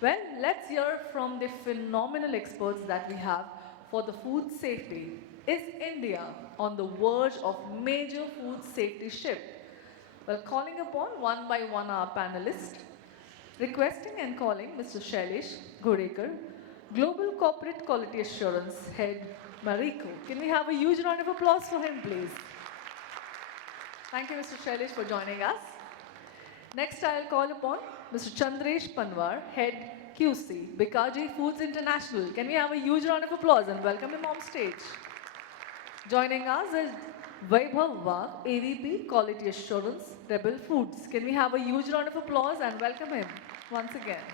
Well, let's hear from the phenomenal experts that we have for the food safety. Is India on the verge of major food safety shift? Well, calling upon one by one our panelists, requesting and calling Mr. Shailesh Ghodekar, Global Corporate Quality Assurance Head, Marico. Can we have a huge round of applause for him, please? Thank you, Mr. Shailesh, for joining us. Next, I'll call upon Mr. Chandresh Panwar, Head QC, Bikaji Foods International. Can we have a huge round of applause and welcome him on stage? Joining us is Vaibhav Wagh, AVP Quality Assurance, Rebel Foods. Can we have a huge round of applause and welcome him once again?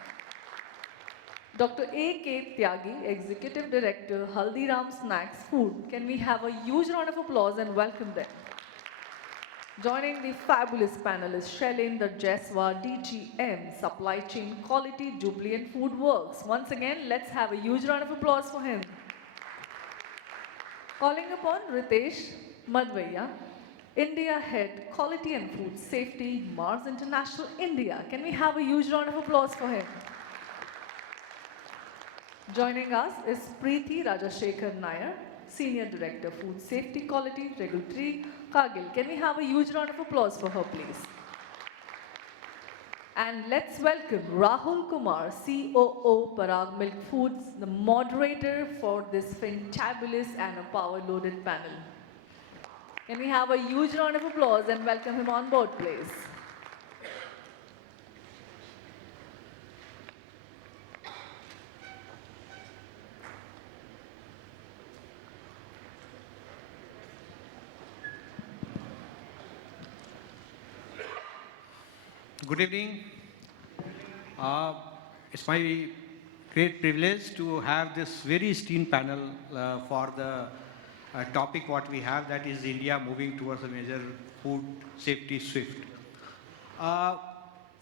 Dr. A.K. Tyagi, Executive Director, Haldiram Snacks Food. Can we have a huge round of applause and welcome them? Joining the fabulous panelists, Shailendra Jaiswal, DGM, Supply Chain Quality, Jubilant Food Works. Once again, let's have a huge round of applause for him. Calling upon Ritesh Madhvaiya, India Head, Quality and Food Safety, Mars International India. Can we have a huge round of applause for him? Joining us is Preeti Rajashekhar Nair, Senior Director, Food Safety Quality, Regulatory, Kargil. Can we have a huge round of applause for her, please? And let's welcome Rahul Kumar, COO, Parag Milk Foods, the moderator for this fantabulous and a power-loaded panel. Can we have a huge round of applause and welcome him on board, please? Good evening. It's my great privilege to have this very esteemed panel for the topic what we have, that is India moving towards a major food safety shift.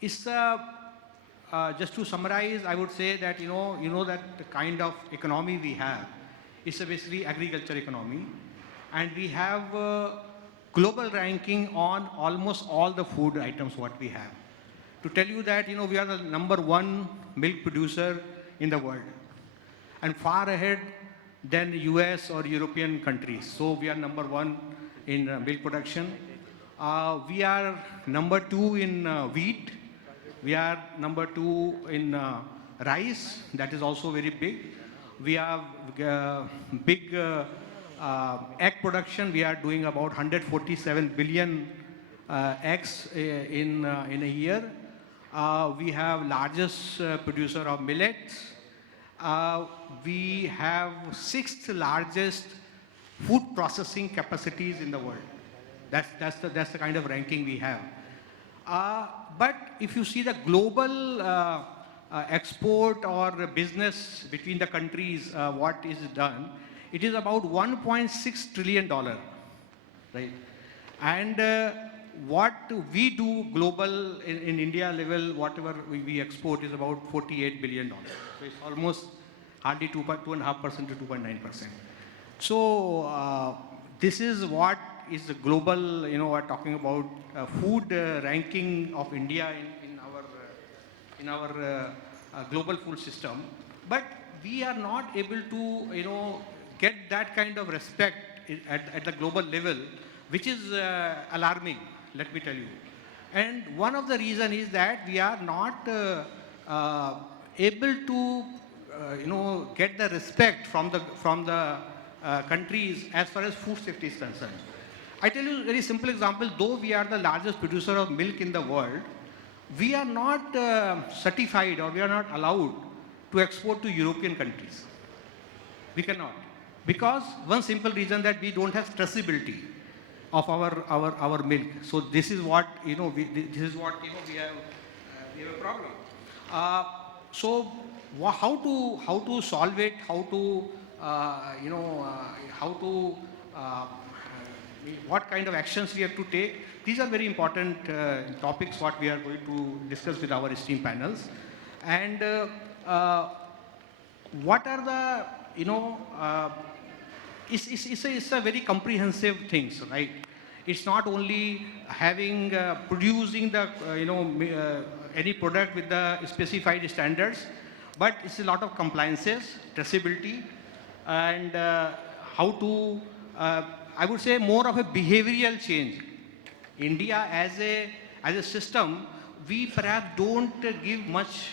It's just to summarize, I would say that you know that the kind of economy we have is a basically agriculture economy, and we have global ranking on almost all the food items what we have. To tell you that, we are the #1 milk producer in the world and far ahead than US or European countries. So we are #1 in milk production. We are #2 in wheat. We are #2 in rice. That is also very big. We have big egg production. We are doing about 147 billion eggs in a year. We have largest producer of millets. We have 6th largest food processing capacities in the world. That's the kind of ranking we have. But if you see the global export or business between the countries, what is done, it is about $1.6 trillion, right? And what we do global in India level, whatever we export is about $48 billion. So it's almost hardly 2.5% to 2.9%. So this is what is the global, we're talking about food ranking of India in our global food system. But we are not able to, get that kind of respect at the global level, which is alarming, let me tell you. And one of the reasons is that we are not able to, get the respect from the countries as far as food safety is concerned. I tell you a very simple example. Though we are the largest producer of milk in the world, we are not certified or we are not allowed to export to European countries. We cannot. Because one simple reason that we don't have traceability of our milk. So this is what we have a problem. So how to solve it? How to what kind of actions we have to take? These are very important topics what we are going to discuss with our esteemed panels. And what are the it's a very comprehensive things, right? It's not only having producing the any product with the specified standards, but it's a lot of compliances, traceability, and how to, I would say, more of a behavioral change. India as a system, we perhaps don't give much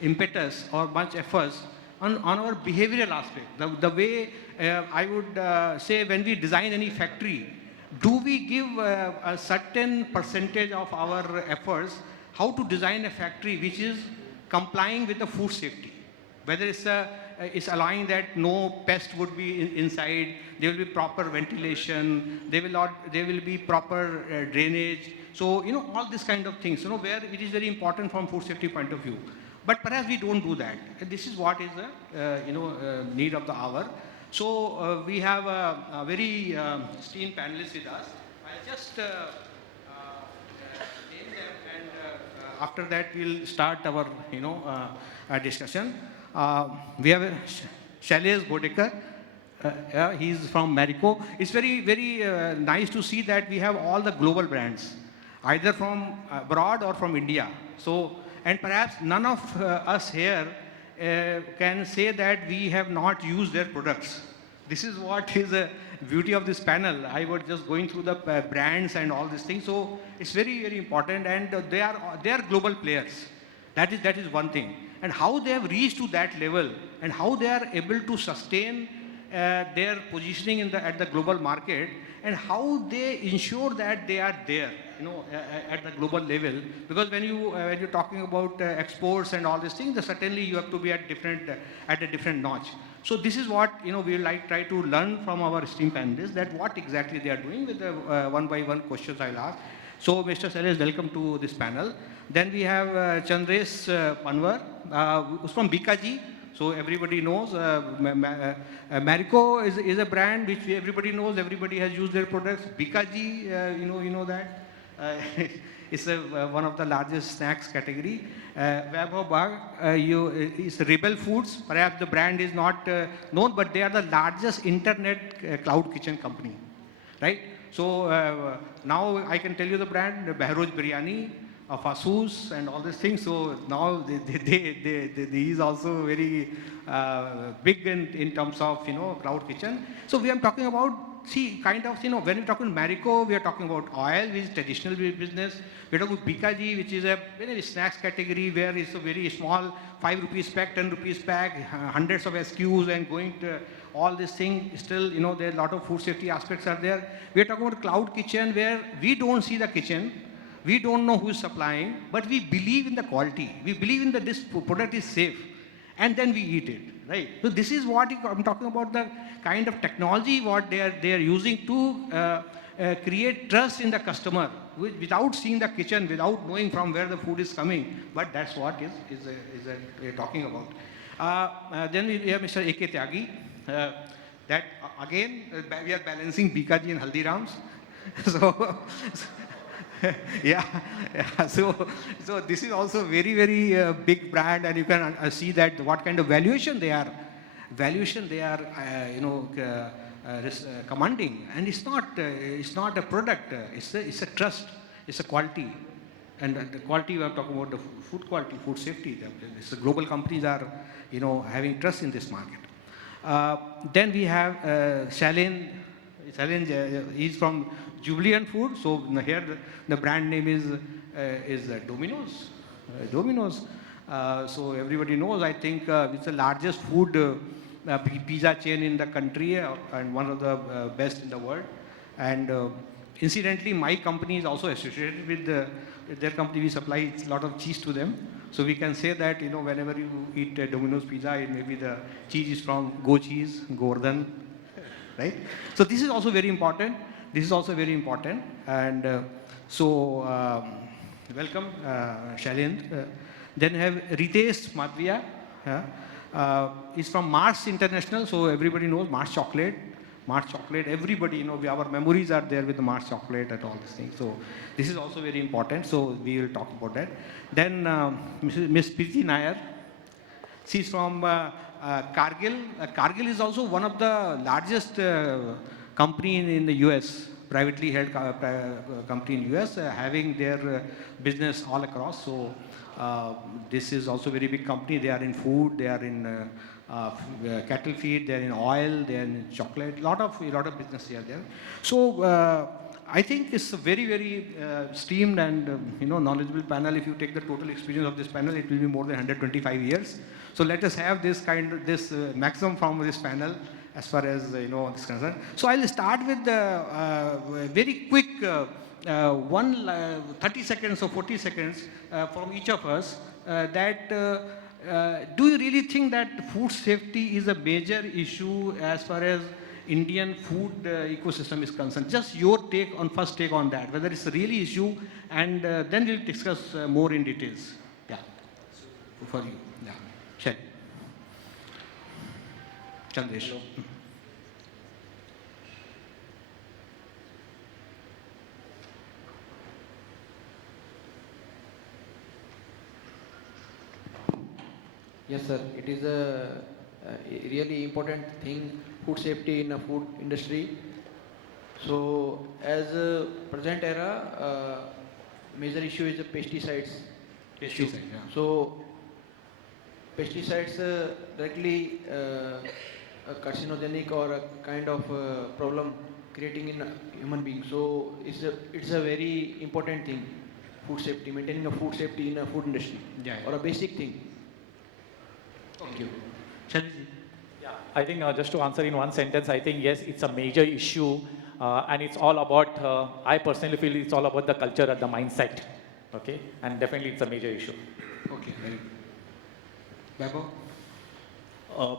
impetus or much efforts on our behavioral aspect. The way I would say when we design any factory, do we give a certain percentage of our efforts how to design a factory which is complying with the food safety? Whether it's allowing that no pest would be inside, there will be proper ventilation, there will be proper drainage. So, all these kind of things, where it is very important from food safety point of view. But perhaps we don't do that. And this is what is the, need of the hour. So, we have a very esteemed panelist with us. I'll just name them, and after that we'll start our, discussion. We have Shailesh Ghodekar. He's from Marico. It's very nice to see that we have all the global brands, either from abroad or from India. So, and perhaps none of us here can say that we have not used their products. This is what is the beauty of this panel. I was just going through the brands and all these things. So it's very important, and they are global players. That is one thing. And how they have reached to that level, and how they are able to sustain their positioning at the global market, and how they ensure that they are there, at the global level. Because when you're talking about exports and all these things, certainly you have to be at a different notch. So this is what we will try to learn from our esteemed panelists, that what exactly they are doing with the one by one questions I'll ask. So Mr. Shailesh, welcome to this panel. Then we have Chandresh Panwar, who's from Bikaji. So everybody knows Marico is a brand which everybody knows. Everybody has used their products. Bikaji, you know that. It's one of the largest snacks category. Vaibhav is Rebel Foods. Perhaps the brand is not known, but they are the largest internet cloud kitchen company, right? So now I can tell you the brand, Verge Biryani, Fasus and all these things. So now he is also very big in terms of cloud kitchen. So we are talking about, kind of, when we're talking Marico, we are talking about oil, which is traditional business. We're talking about Bikaji, which is a very snacks category, where it's a very small 5 rupees pack, 10 rupees pack, hundreds of SKUs, and going to all these things. Still, there are a lot of food safety aspects are there. We're talking about cloud kitchen, where we don't see the kitchen, we don't know who is supplying, but we believe in the quality. We believe in that this product is safe, and then we eat it, right? So this is what I'm talking about, the kind of technology what they are using to create trust in the customer, without seeing the kitchen, without knowing from where the food is coming. But that's what we're talking about. Then we have Mr. A.K. Tyagi. That again, we are balancing Bikaji and Haldirams. So. Yeah. So this is also very big brand, and you can see that what kind of valuation they are commanding. And it's not a product, it's a trust, it's a quality. And the quality, we are talking about the food quality, food safety. The global companies are having trust in this market. Then we have Shailesh. He's from Jubilant Food. So here the brand name is Domino's. Domino's. So everybody knows. I think it's the largest food pizza chain in the country, and one of the best in the world. And incidentally, my company is also associated with their company. We supply a lot of cheese to them. So we can say that whenever you eat Domino's pizza, maybe the cheese is from Go Cheese, Gordon, right? So this is also very important. And welcome, Shailendra. Then have Ritesh Madhviya. He's from Mars International, so everybody knows Mars Chocolate. Everybody, our memories are there with the Mars Chocolate and all these things. So this is also very important. So we will talk about that. Then Miss Preeti Nair. She's from Cargill. Cargill is also one of the largest company in the US, privately held company in US, having their business all across. So This is also a very big company. They are in food, they are in cattle feed, they are in oil, they are in chocolate. A lot of business here there. So I think it's a very esteemed and knowledgeable panel. If you take the total experience of this panel, it will be more than 125 years. So let us have this maximum from this panel as far as this concerned. So I'll start with the very quick 30 seconds or 40 seconds from each of us do you really think that food safety is a major issue as far as Indian food ecosystem is concerned? Just your first take on that, whether it's a really issue, and then we'll discuss more in details. Yeah, for you. Yeah, sure. Chandresh. Yes, sir. It is a really important thing, food safety in a food industry. So, as a present era, major issue is the pesticides. Pesticides, yeah. So, pesticides directly a carcinogenic or a kind of problem creating in a human being. So, it's a very important thing, food safety, maintaining a food safety in a food industry, or a basic thing. Thank you. Shailesh. Yeah, I think just to answer in one sentence, I think yes, it's a major issue, and it's all about. I personally feel it's all about the culture and the mindset. Okay, and definitely it's a major issue. Okay, very good. Vaibhav?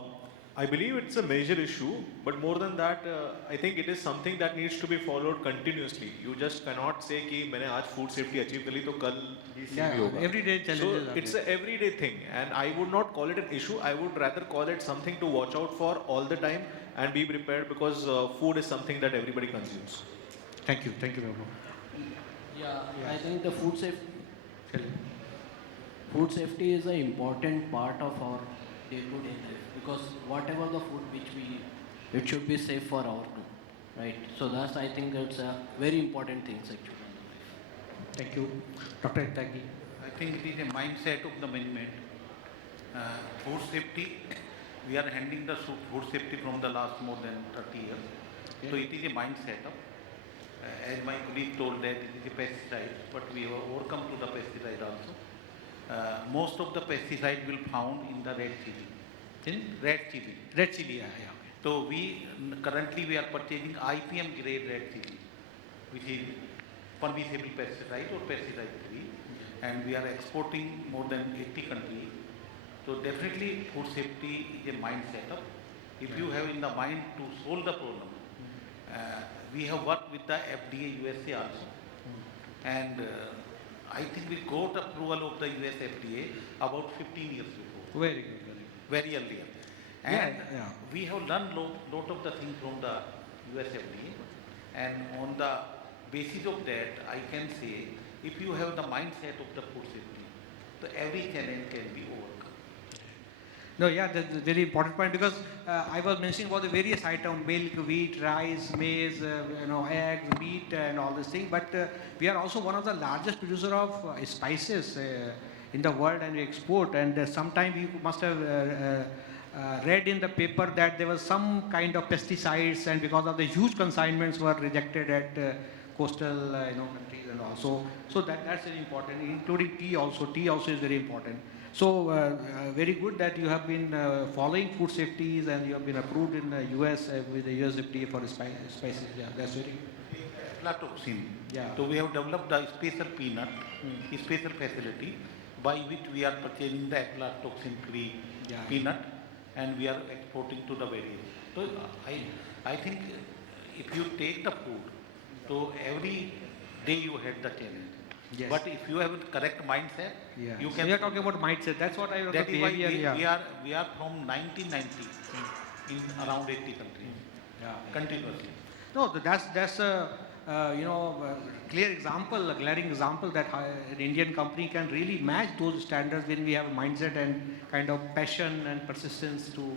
I believe it's a major issue, but more than that, I think it is something that needs to be followed continuously. You just cannot say कि मैंने आज food safety achieve कर ली तो कल भी same होगा. Everyday challenges. So it's an everyday thing, and I would not call it an issue. I would rather call it something to watch out for all the time and be prepared, because food is something that everybody consumes. Thank you, Vaibhav. Yeah, I think the food safety is an important part of our day-to-day life, because whatever the food which we eat, it should be safe for our too, right? So that's, I think that's a very important thing actually. Thank you. Dr. Tagi. I think it is a mindset of the management. Food safety, we are handling the food safety from the last more than 30 years. Okay. So it is a mindset of, as my colleague told that it is a pesticide, but we have overcome to the pesticide also. Most of the pesticide will found in the red chili. In? Red chili. Red chili, yeah. So currently we are purchasing IPM grade red chili, which is permissible pesticide or pesticide free, and we are exporting more than 80 countries. So definitely food safety is a mindset up. If you have in the mind to solve the problem, we have worked with the FDA USA also, and I think we got approval of the US FDA about 15 years before. Very good. Very earlier. And we have learned lot of the things from the US FDA, and on the basis of that, I can say, if you have the mindset of the food safety, so every challenge can be overcome. No, yeah, that's a very important point, because I was mentioning about the various items: milk, wheat, rice, maize, eggs, meat, and all these things. But we are also one of the largest producer of spices in the world, and we export. And sometime you must have read in the paper that there was some kind of pesticides, and because of the huge consignments were rejected at coastal countries and also. So that's very important, including tea also. Tea also is very important. So very good that you have been following food safeties, and you have been approved in the US with the US FDA for spices. Yeah, that's very good. Aflatoxin. Yeah. So we have developed a special peanut, special facility by which we are purchasing the aflatoxin-free peanut, and we are exporting to the various. So I think if you take the food, so every day you had the challenge. Yes. But if you have a correct mindset, you can. So we are talking about mindset. That's what I was. That is why we are from 1990 in around 80 countries. Continuously. No, that's a clear example, a glaring example that an Indian company can really match those standards when we have a mindset and kind of passion and persistence to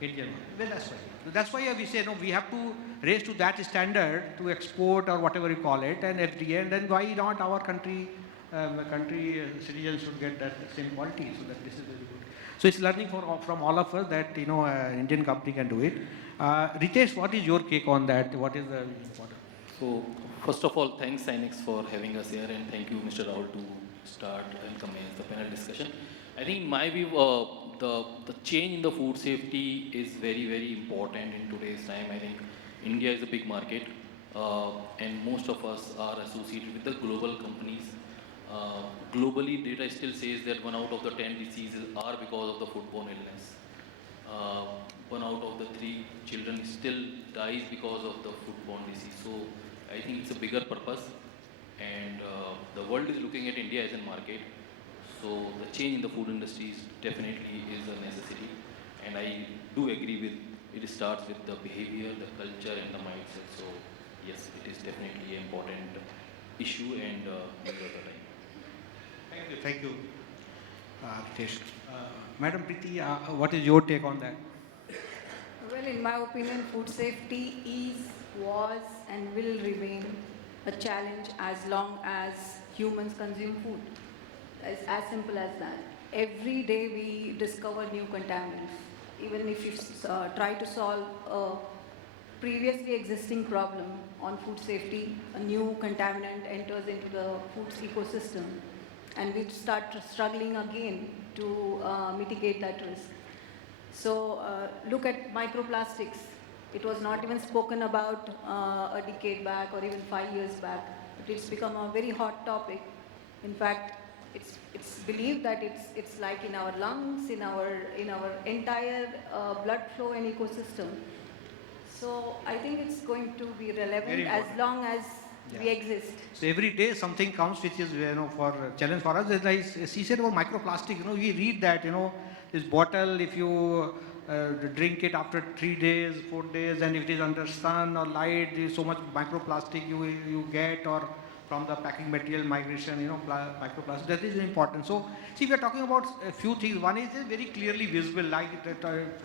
Indian one. Well, that's right. So that's why we say, no, we have to raise to that standard to export or whatever you call it, and at the end, then why not our country, citizens should get that same quality? So that this is very good. So it's learning from all of us that, you know, Indian company can do it. Ritesh, what is your take on that? What is the important? So, first of all, thanks Sinex for having us here, and thank you, Mr. Rahul, to start and commence the panel discussion. I think, in my view, the change in the food safety is very, very important in today's time. I think India is a big market, and most of us are associated with the global companies. Globally, data still says that 1 out of the 10 diseases are because of the foodborne illness. 1 out of the 3 children still dies because of the foodborne disease. So I think it's a bigger purpose, and the world is looking at India as a market. So the change in the food industry is definitely is a necessity, and I do agree with it starts with the behavior, the culture, and the mindset. So yes, it is definitely an important issue, and need of the time. Thank you. Thank you, Ritesh. Madam Preeti, what is your take on that? Well, in my opinion, food safety is, was, and will remain a challenge as long as humans consume food. It's as simple as that. Every day we discover new contaminants. Even if you try to solve a previously existing problem on food safety, a new contaminant enters into the food ecosystem, and we start struggling again to mitigate that risk. So look at microplastics. It was not even spoken about a decade back or even 5 years back. But it's become a very hot topic. In fact, it's believed that it's like in our lungs, in our entire blood flow and ecosystem. So I think it's going to be relevant as long as we exist. So every day something comes which is, you know, for challenge for us. It's like she said about microplastic. You know, we read that, you know, this bottle, if you drink it after 3 days, 4 days, and if it is under sun or light, there is so much microplastic you get, or from the packing material migration, you know, microplastic. That is important. So, see, we are talking about a few things. One is very clearly visible, like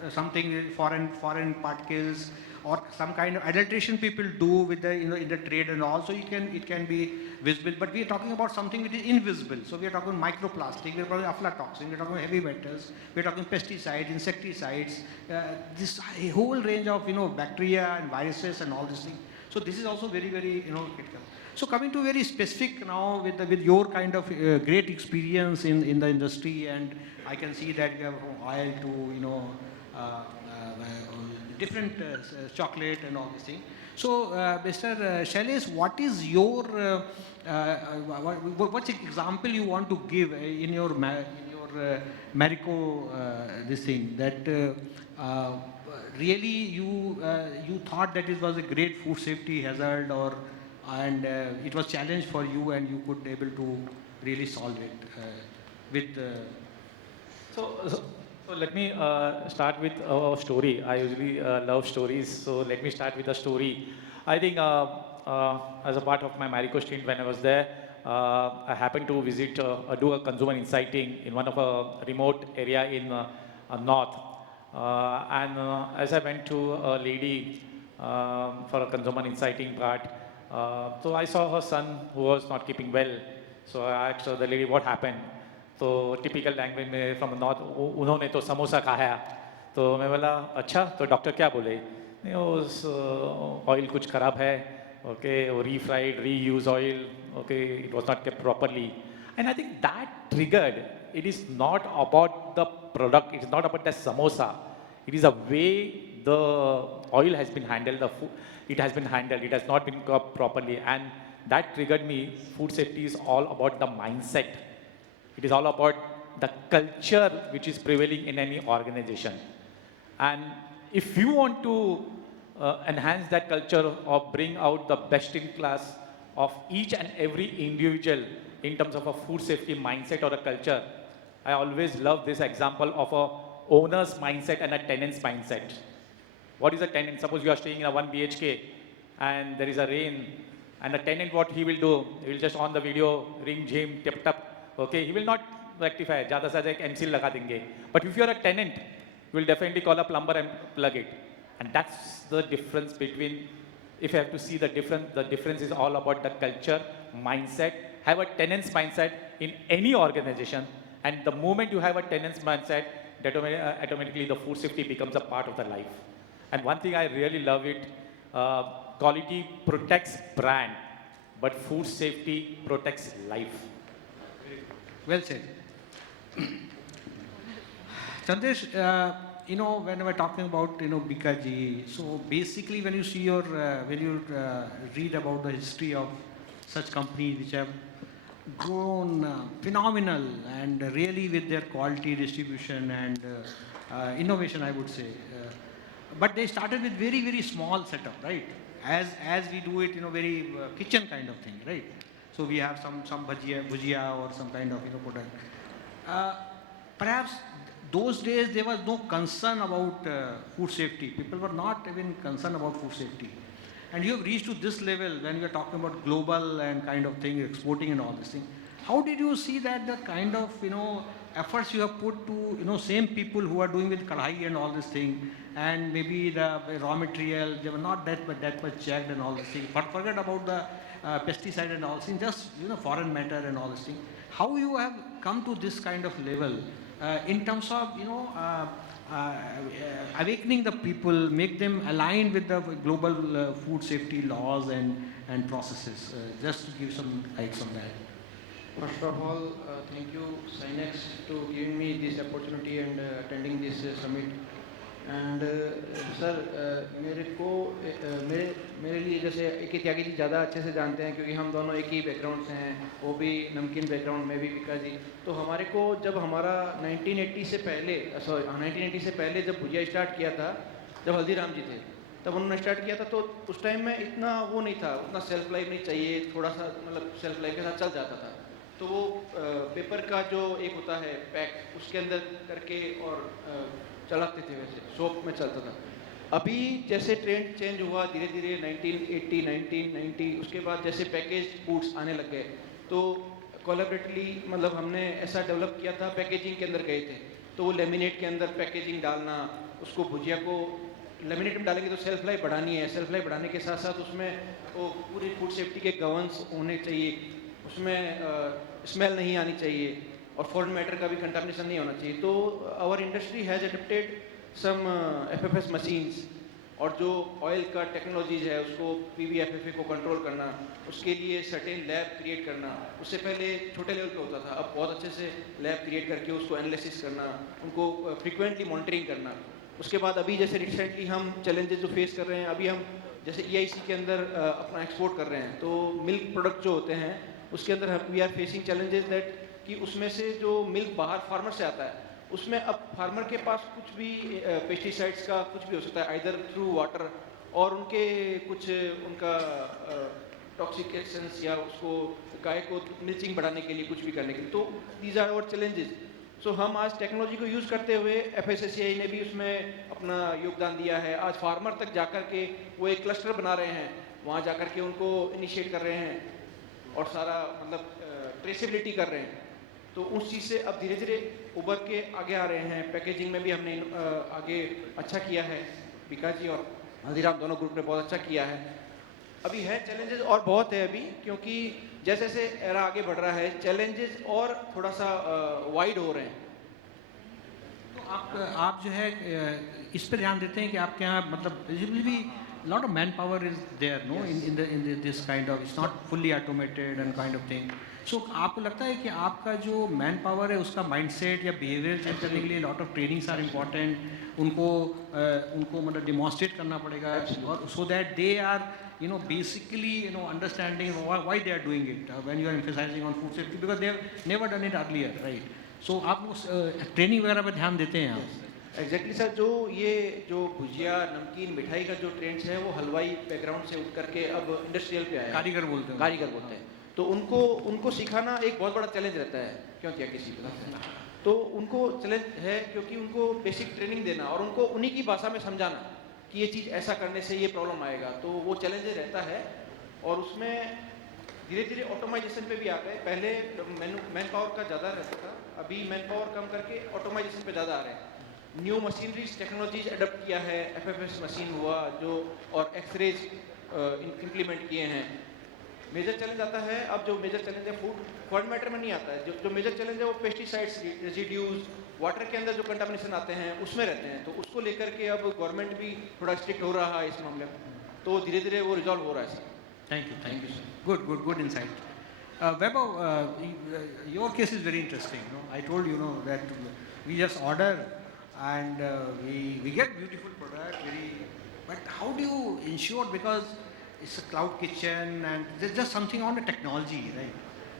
something foreign particles, or some kind of adulteration people do with the, you know, in the trade, and also it can be visible. But we are talking about something which is invisible. So we are talking microplastic, we are talking aflatoxin, we are talking heavy metals, we are talking pesticides, insecticides, this whole range of, you know, bacteria and viruses and all these things. So this is also very, very, you know, critical. So coming to very specific now with your kind of great experience in the industry, and I can see that you have from oil to, you know, different chocolate and all these things. So, Mr. Shailesh, what is your, what's the example you want to give in your Marico this thing, that really you thought that it was a great food safety hazard, or and it was challenge for you, and you could able to really solve it with. So let me start with a story. I usually love stories, so let me start with a story. I think as a part of my Marico stint, when I was there, I happened to visit, do a consumer insighting in one of a remote area in north. And as I went to a lady for a consumer insighting part, so I saw her son who was not keeping well. So I asked the lady what happened. तो typical language में from north उन्होंने तो समोसा खाया, तो मैं बोला अच्छा, तो डॉक्टर क्या बोले? नहीं, उस ऑयल कुछ ख़राब है, ओके, वो refried reuse oil, okay, it was not kept properly. And I think that triggered, it is not about the product, it is not about the samosa, it is a way the oil has been handled, the food, it has been handled, it has not been cooked properly, and that triggered me. Food safety is all about the mindset. It is all about the culture which is prevailing in any organization. And if you want to enhance that culture or bring out the best in class of each and every individual in terms of a food safety mindset or a culture, I always love this example of a owner's mindset and a tenant's mindset. What is a tenant? Suppose you are staying in a 1 BHK and there is a rain, and the tenant, what he will do, he will just on the video, ring, jim, tip, tap, okay, he will not rectify, ज़्यादा से ज़्यादा एक MCL लगा देंगे. But if you are a tenant, you will definitely call a plumber and plug it. And that's the difference between, if you have to see the difference is all about the culture, mindset. Have a tenant's mindset in any organization, and the moment you have a tenant's mindset, that automatically the food safety becomes a part of the life. And one thing I really love it, quality protects brand, but food safety protects life. Well said. Chandresh, when we're talking about, Bikaji, so basically when you see when you read about the history of such companies which have grown phenomenal and really with their quality distribution and innovation, I would say. But they started with very, very small setup, right? As we do it, very kitchen kind of thing, right? So we have some bhujia or some kind of, product. Perhaps those days there was no concern about food safety. People were not even concerned about food safety. And you have reached to this level when we are talking about global and kind of thing, exporting and all this thing. How did you see that the kind of, efforts you have put to, same people who are doing with kadhai and all this thing, and maybe the raw material, they were not that much checked and all this thing. But forget about the pesticide and all this thing, just, foreign matter and all this thing. How you have come to this kind of level in terms of, awakening the people, make them aligned with the global food safety laws and processes. Just to give some lights on that. First of all, thank you, Sinex, to giving me this opportunity and attending this summit. And sir मेरे लिए जैसे एक त्यागी जी ज़्यादा अच्छे से जानते हैं क्योंकि हम दोनों एक ही बैकग्राउंड से हैं, वो भी नमकीन बैकग्राउंड में भी बिकाजी। तो हमारे को जब हमारा 1980 से पहले जब भुजिया स्टार्ट किया था, जब हल्दीराम जी थे तब उन्होंने स्टार्ट किया था, तो उस टाइम में इतना वो नहीं था, उतना सेल्फ लाइफ नहीं चाहिए, थोड़ा सा मतलब सेल्फ लाइफ के साथ चल जाता था। तो वो पेपर का जो एक होता है पैक, उसके अंदर करके और चलाते थे, वैसे सोप में चलता था। अभी जैसे ट्रेंड चेंज हुआ धीरे धीरे 1980, 1990, उसके बाद जैसे पैकेज फूड्स आने लग गए, तो कोलैबोरेटिवली मतलब हमने ऐसा डेवलप किया था, पैकेजिंग के अंदर गए थे, तो वो लेमिनेट के अंदर पैकेजिंग डालना, उसको भुजिया को लेमिनेट में डालेंगे तो सेल्फ लाइफ बढ़ानी है, सेल्फ लाइफ बढ़ाने के साथ साथ उसमें वो पूरी फूड सेफ्टी के गवर्नेंस होने चाहिए, उसमें स्मेल नहीं आनी चाहिए और फॉरेन मैटर का भी कंटामिनेशन नहीं होना चाहिए। तो our industry has adapted some FFS machines, और जो ऑयल का टेक्नोलॉजीज है उसको पीवीएफएफए को कंट्रोल करना, उसके लिए सर्टेन लैब क्रिएट करना। उससे पहले छोटे लेवल पे होता था, अब बहुत अच्छे से लैब क्रिएट करके उसको एनालिसिस करना, उनको फ्रीक्वेंटली मॉनिटरिंग करना। उसके बाद अभी जैसे रिसेंटली हम चैलेंजेस जो फेस कर रहे हैं, अभी हम जैसे ईआईसी के अंदर अपना एक्सपोर्ट कर रहे हैं, तो मिल्क प्रोडक्ट जो होते हैं उसके अंदर we are facing challenges that कि उसमें से जो मिल्क बाहर फार्मर से आता है, उसमें अब फार्मर के पास कुछ भी पेस्टिसाइड्स का कुछ भी हो सकता है, आइदर थ्रू वाटर और उनके कुछ उनका टॉक्सिकेशंस या उसको गाय को मिल्चिंग बढ़ाने के लिए कुछ भी करने के लिए। तो दीज आर आवर चैलेंजेस। सो हम आज टेक्नोलॉजी को यूज़ करते हुए एफएसएससीआई ने भी उसमें अपना योगदान दिया है। आज फार्मर तक जाकर के वो एक क्लस्टर बना रहे हैं, वहाँ जाकर के उनको इनिशिएट कर रहे हैं और सारा मतलब ट्रेसेबिलिटी कर रहे हैं। तो उस चीज़ से अब धीरे धीरे उभर के आगे आ रहे हैं। पैकेजिंग में भी हमने आगे अच्छा किया है, बिकाजी और हल्दीराम दोनों ग्रुप ने बहुत अच्छा किया है। अभी है चैलेंजेस और बहुत है अभी, क्योंकि जैसे जैसे एरा आगे बढ़ रहा है चैलेंजेस और थोड़ा सा वाइड हो रहे हैं। तो आप जो है इस पर ध्यान देते हैं कि आपके यहाँ मतलब visibly lot of manpower is there, no, yes. in this kind of, it's not fully automated and kind of thing. So आपको लगता है कि आपका जो मैन पावर है उसका माइंडसेट या बिहेवियर चेंज करने के लिए lot of trainings are important, उनको मतलब डिमॉन्स्ट्रेट करना पड़ेगा और so that they are basically understanding why they are doing it when you are emphasizing on food safety because they have never done it earlier, right? So आप training वगैरह पर ध्यान देते हैं आप? एग्जैक्टली सर, जो भुजिया नमकीन मिठाई का जो ट्रेंड्स है वो हलवाई बैकग्राउंड से उठ करके अब इंडस्ट्रियल पे आया, कारीगर बोलते हैं। तो उनको सिखाना एक बहुत बड़ा चैलेंज रहता है, क्यों क्या किसी को तो उनको चैलेंज है क्योंकि उनको बेसिक ट्रेनिंग देना और उनको उन्हीं की भाषा में समझाना कि ये चीज़ ऐसा करने से ये प्रॉब्लम आएगा, तो वो चैलेंज रहता है। और उसमें धीरे धीरे ऑटोमाइजेशन पे भी आ गए। पहले मैन पावर का ज़्यादा रहता था, अभी मैन पावर कम करके ऑटोमाइजेशन पे ज़्यादा आ रहे हैं। न्यू मशीनरीज टेक्नोलॉजीज अडप्ट किया है, एफएफएस मशीन हुआ जो और एक्सरेज इम्प्लीमेंट किए हैं। मेजर चैलेंज आता है, अब जो मेजर चैलेंज है फूड मैटर में नहीं आता है, जो मेजर चैलेंज है वो पेस्टिसाइड्स, रेजिड्यूज, वाटर के अंदर जो कंटामिनेशन आते हैं उसमें रहते हैं। तो उसको लेकर के अब गवर्नमेंट भी थोड़ा स्ट्रिक्ट हो रहा है इस मामले में, तो धीरे धीरे वो रिजॉल्व हो रहा है sir. Thank you, sir. Good insight. Vaibhav, your case is very interesting. You know, I told you know that we just order and we get beautiful product. But how do you ensure, because it's a cloud kitchen and there's just something on the technology, right?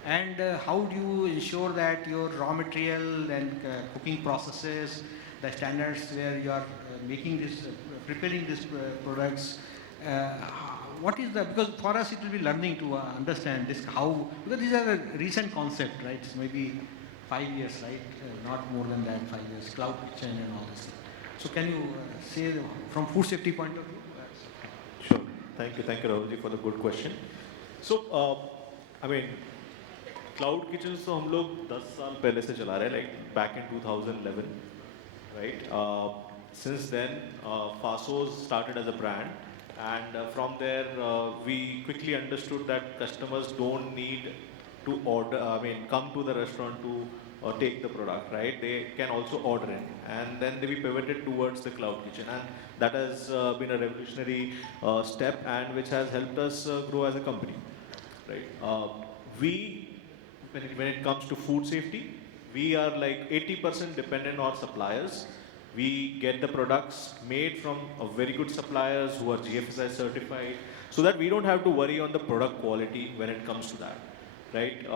And how do you ensure that your raw material and cooking processes, the standards where you are making this, preparing these products, what is the, because for us it will be learning to understand this how, because these are a recent concept, right? It's maybe 5 years, right? Not more than that, 5 years, cloud kitchen and all this. So can you say from food safety point of view? Sure. Thank you, Rahulji, for the good question. So, I mean, cloud kitchens तो हम लोग 10 साल पहले से चला रहे हैं, like back in 2011, right? Since then, Fasos started as a brand, and from there we quickly understood that customers don't need to order, come to the restaurant to take the product, right? They can also order it, and then we pivoted towards the cloud kitchen, and that has been a revolutionary step, and which has helped us grow as a company, right? When it comes to food safety, we are like 80% dependent on suppliers. We get the products made from very good suppliers who are GFSI certified, so that we don't have to worry on the product quality when it comes to that, right?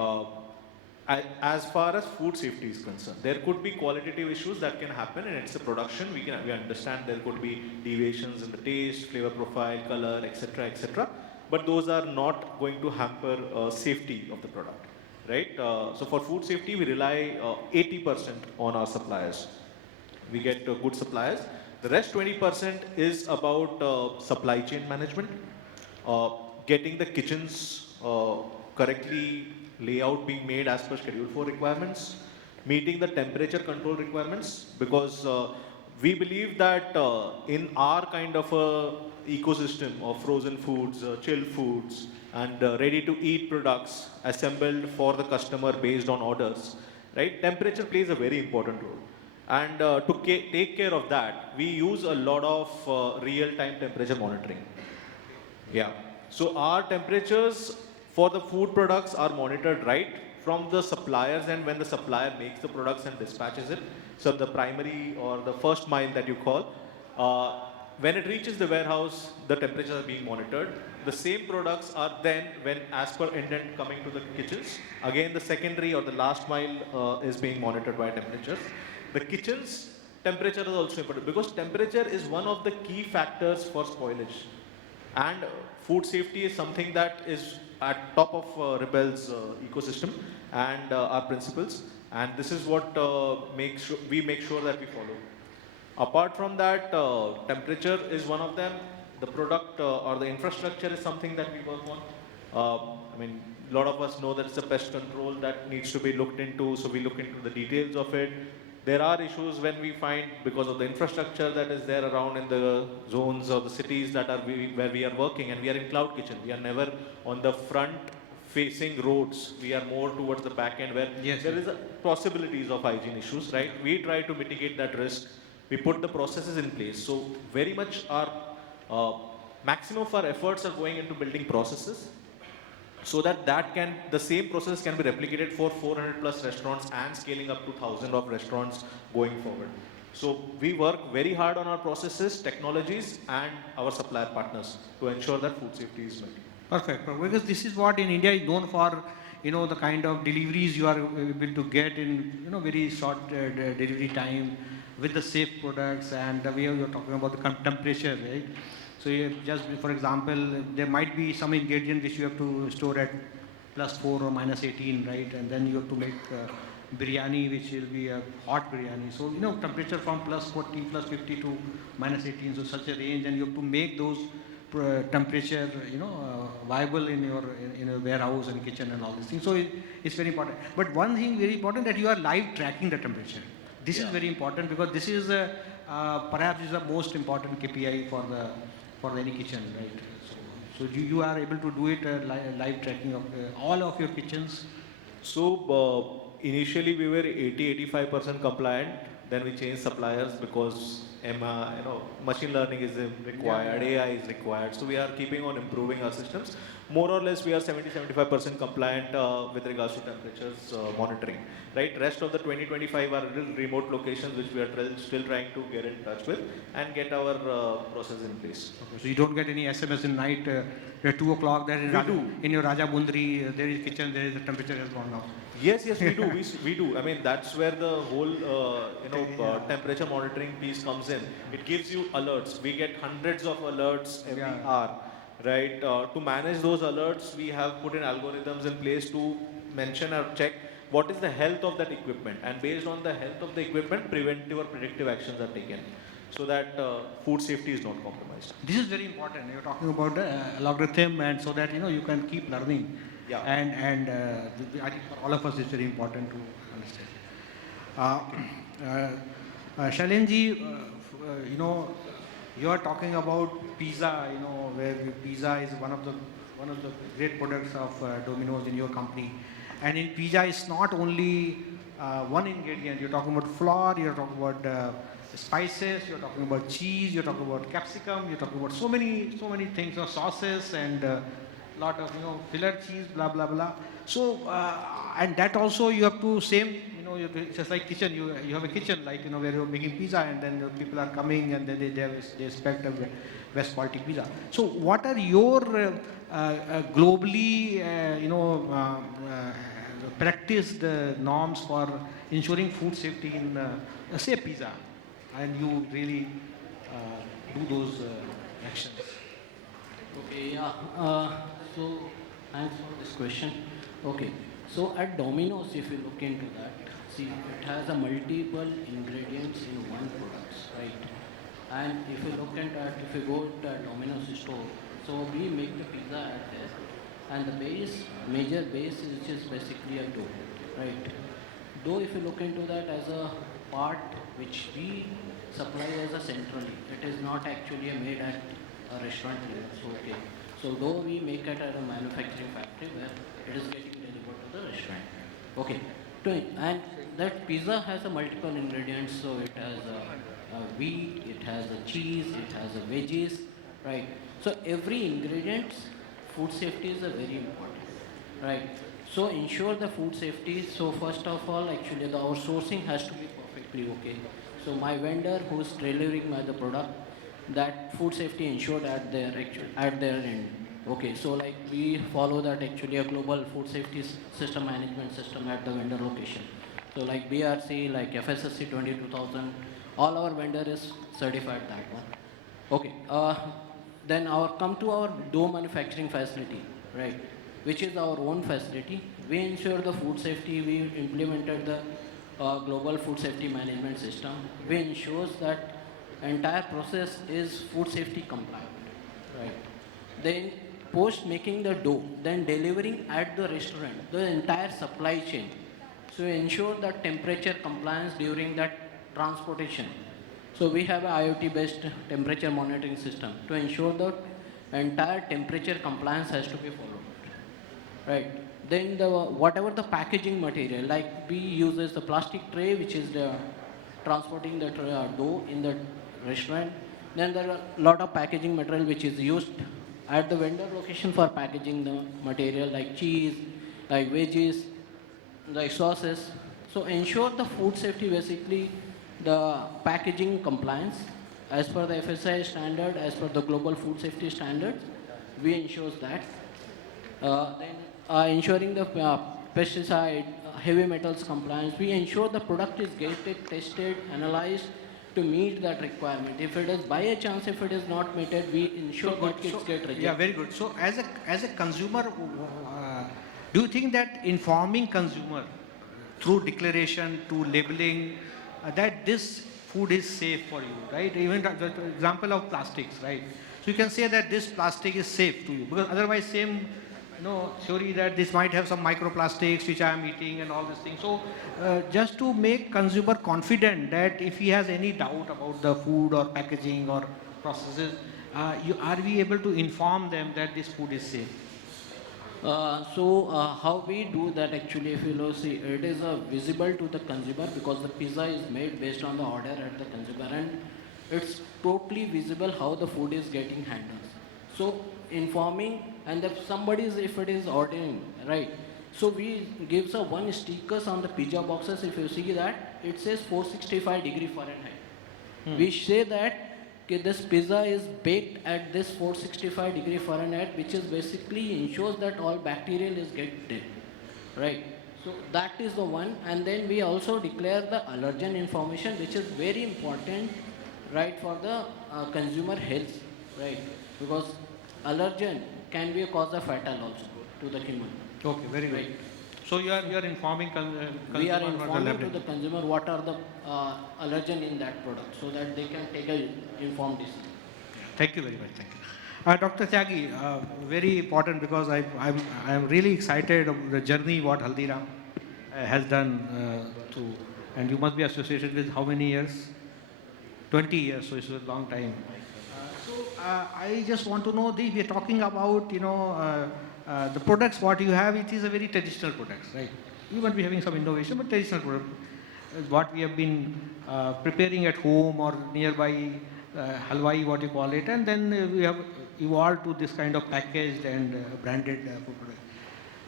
As far as food safety is concerned, there could be qualitative issues that can happen, and it's a production. We understand there could be deviations in the taste, flavor profile, color, etc., etc. But those are not going to hamper safety of the product, right? So for food safety, we rely 80% on our suppliers. We get good suppliers. The rest 20% is about supply chain management, getting the kitchens correctly layout being made as per Schedule 4 requirements, meeting the temperature control requirements, because we believe that in our kind of a ecosystem of frozen foods, chilled foods, and ready-to-eat products assembled for the customer based on orders, right? Temperature plays a very important role. And to take care of that, we use a lot of real-time temperature monitoring. Yeah. So our temperatures for the food products are monitored right from the suppliers, and when the supplier makes the products and dispatches it. So the primary or the first mile that you call, when it reaches the warehouse, the temperatures are being monitored. The same products are then, when as per intent coming to the kitchens, again the secondary or the last mile is being monitored by temperatures. The kitchen's temperature is also important, because temperature is one of the key factors for spoilage. And food safety is something that is at top of Rebel's ecosystem and our principles. And this is what we make sure that we follow. Apart from that, temperature is one of them. The product or the infrastructure is something that we work on. A lot of us know that it's a pest control that needs to be looked into, so we look into the details of it. There are issues when we find, because of the infrastructure that is there around in the zones or the cities that are where we are working, and we are in cloud kitchen. We are never on the front facing roads. We are more towards the back end where there is possibilities of hygiene issues, right? We try to mitigate that risk. We put the processes in place. So very much our maximum of our efforts are going into building processes, so that the same process can be replicated for 400 plus restaurants and scaling up to 1,000 of restaurants going forward. So we work very hard on our processes, technologies, and our supplier partners to ensure that food safety is met. Perfect. Because this is what in India is known for, the kind of deliveries you are able to get in, very short delivery time with the safe products, and the way you're talking about the temperature, right? So just for example, there might be some ingredient which you have to store at +4 or -18, right? And then you have to make biryani, which will be a hot biryani. So, temperature from +40, +50 to -18, so such a range, and you have to make those temperature, viable in your warehouse and kitchen and all these things. So it's very important. But one thing very important, that you are live tracking the temperature. This is very important because this is perhaps is the most important KPI for any kitchen, right? So you are able to do it live tracking of all of your kitchens. So initially we were 80-85% compliant. Then we changed suppliers because machine learning is required, AI is required. So we are keeping on improving our systems. More or less, we are 70-75% compliant with regards to temperatures monitoring. Right. Rest of the 20-25 are little remote locations which we are still trying to get in touch with and get our process in place. Okay, so you don't get any SMS in night at 2 o'clock that in your Raja Bundri there is kitchen, there is the temperature has gone down. Yes, we do. We do. I mean, that's where the whole temperature monitoring piece comes in. It gives you alerts. We get hundreds of alerts every hour, right? To manage those alerts, we have put in algorithms in place to mention or check what is the health of that equipment, and based on the health of the equipment, preventive or predictive actions are taken, so that food safety is not compromised. This is very important. You're talking about the algorithm, and so that you can keep learning. Yeah. And I think for all of us it's very important to understand. Shailenji, you are talking about pizza. Where pizza is one of the great products of Domino's in your company. And in pizza, it's not only one ingredient. You're talking about flour. You're talking about spices. You're talking about cheese. You're talking about capsicum. You're talking about so many things, sauces and lot of filler cheese, blah blah blah. So and that also you have to it's just like kitchen. You have a kitchen like where you're making pizza, and then the people are coming and then they expect a best quality pizza. So what are your globally practiced norms for ensuring food safety in say pizza, and you really do those actions? Okay, yeah. So thanks for this question. Okay, so at Domino's, if you look into that, see, it has a multiple ingredients in one product, right? And if you look at that, if you go to a Domino's store, so we make the pizza at this, and the major base is just basically a dough, right? Dough, if you look into that as a part which we supply as a centrally, it is not actually made at a restaurant level. So okay. So though we make it at a manufacturing factory where it is getting delivered to the restaurant. Okay. And that pizza has a multiple ingredients. So it has a wheat, it has a cheese, it has a veggies, right? So every ingredient, food safety is a very important, right? So ensure the food safety. So first of all, actually our sourcing has to be perfectly okay. So my vendor who's delivering the product, that food safety ensured at their end. Okay, so like we follow that actually a global food safety system management system at the vendor location. So like BRC, like FSSC 22000, all our vendor is certified that one. Okay, then come to our dough manufacturing facility, right? Which is our own facility. We ensure the food safety. We implemented the global food safety management system. We ensures that entire process is food safety compliant, right? Then post making the dough, then delivering at the restaurant, the entire supply chain. So ensure that temperature compliance during that transportation. So we have an IoT based temperature monitoring system to ensure that entire temperature compliance has to be followed, right? Then whatever the packaging material, like we uses the plastic tray which is transporting the dough in the restaurant. Then there are a lot of packaging material which is used at the vendor location for packaging the material like cheese, like veggies, like sauces. So ensure the food safety, basically the packaging compliance as per the FSI standard, as per the global food safety standards, we ensure that. Then ensuring the pesticide, heavy metals compliance, we ensure the product is gated, tested, analyzed to meet that requirement. If it is by a chance, if it is not met, we ensure that it gets rejected. Yeah, very good. So as a consumer, do you think that informing consumer through declaration to labeling that this food is safe for you, right? Even the example of plastics, right? So you can say that this plastic is safe to you, because otherwise same theory that this might have some microplastics which I am eating and all these things. So just to make consumer confident that if he has any doubt about the food or packaging or processes, are we able to inform them that this food is safe? How we do that actually, if you know, see, it is visible to the consumer because the pizza is made based on the order at the consumer, and it's totally visible how the food is getting handled. So informing, and if somebody is, if it is ordering, right? So we gives a one stickers on the pizza boxes. If you see that, it says 465 degree Fahrenheit. We say that this pizza is baked at this 465 degree Fahrenheit, which is basically ensures that all bacterial is get dead, right? So that is the one, and then we also declare the allergen information, which is very important, right, for the consumer health, right? Because allergen can be a cause of fatal also to the human. Okay, very good. Right. So you are informing consumer. We are informing to the consumer what are the allergen in that product, so that they can take a informed decision. Thank you very much. Thank you. Dr. Tyagi, very important because I am really excited of the journey what Haldiram has done and you must be associated with how many years? 20 years, so it's a long time. I just want to know, we are talking about, the products what you have, it is a very traditional products, right? You might be having some innovation, but traditional product is what we have been preparing at home or nearby halwai, what you call it, and then we have evolved to this kind of packaged and branded food product.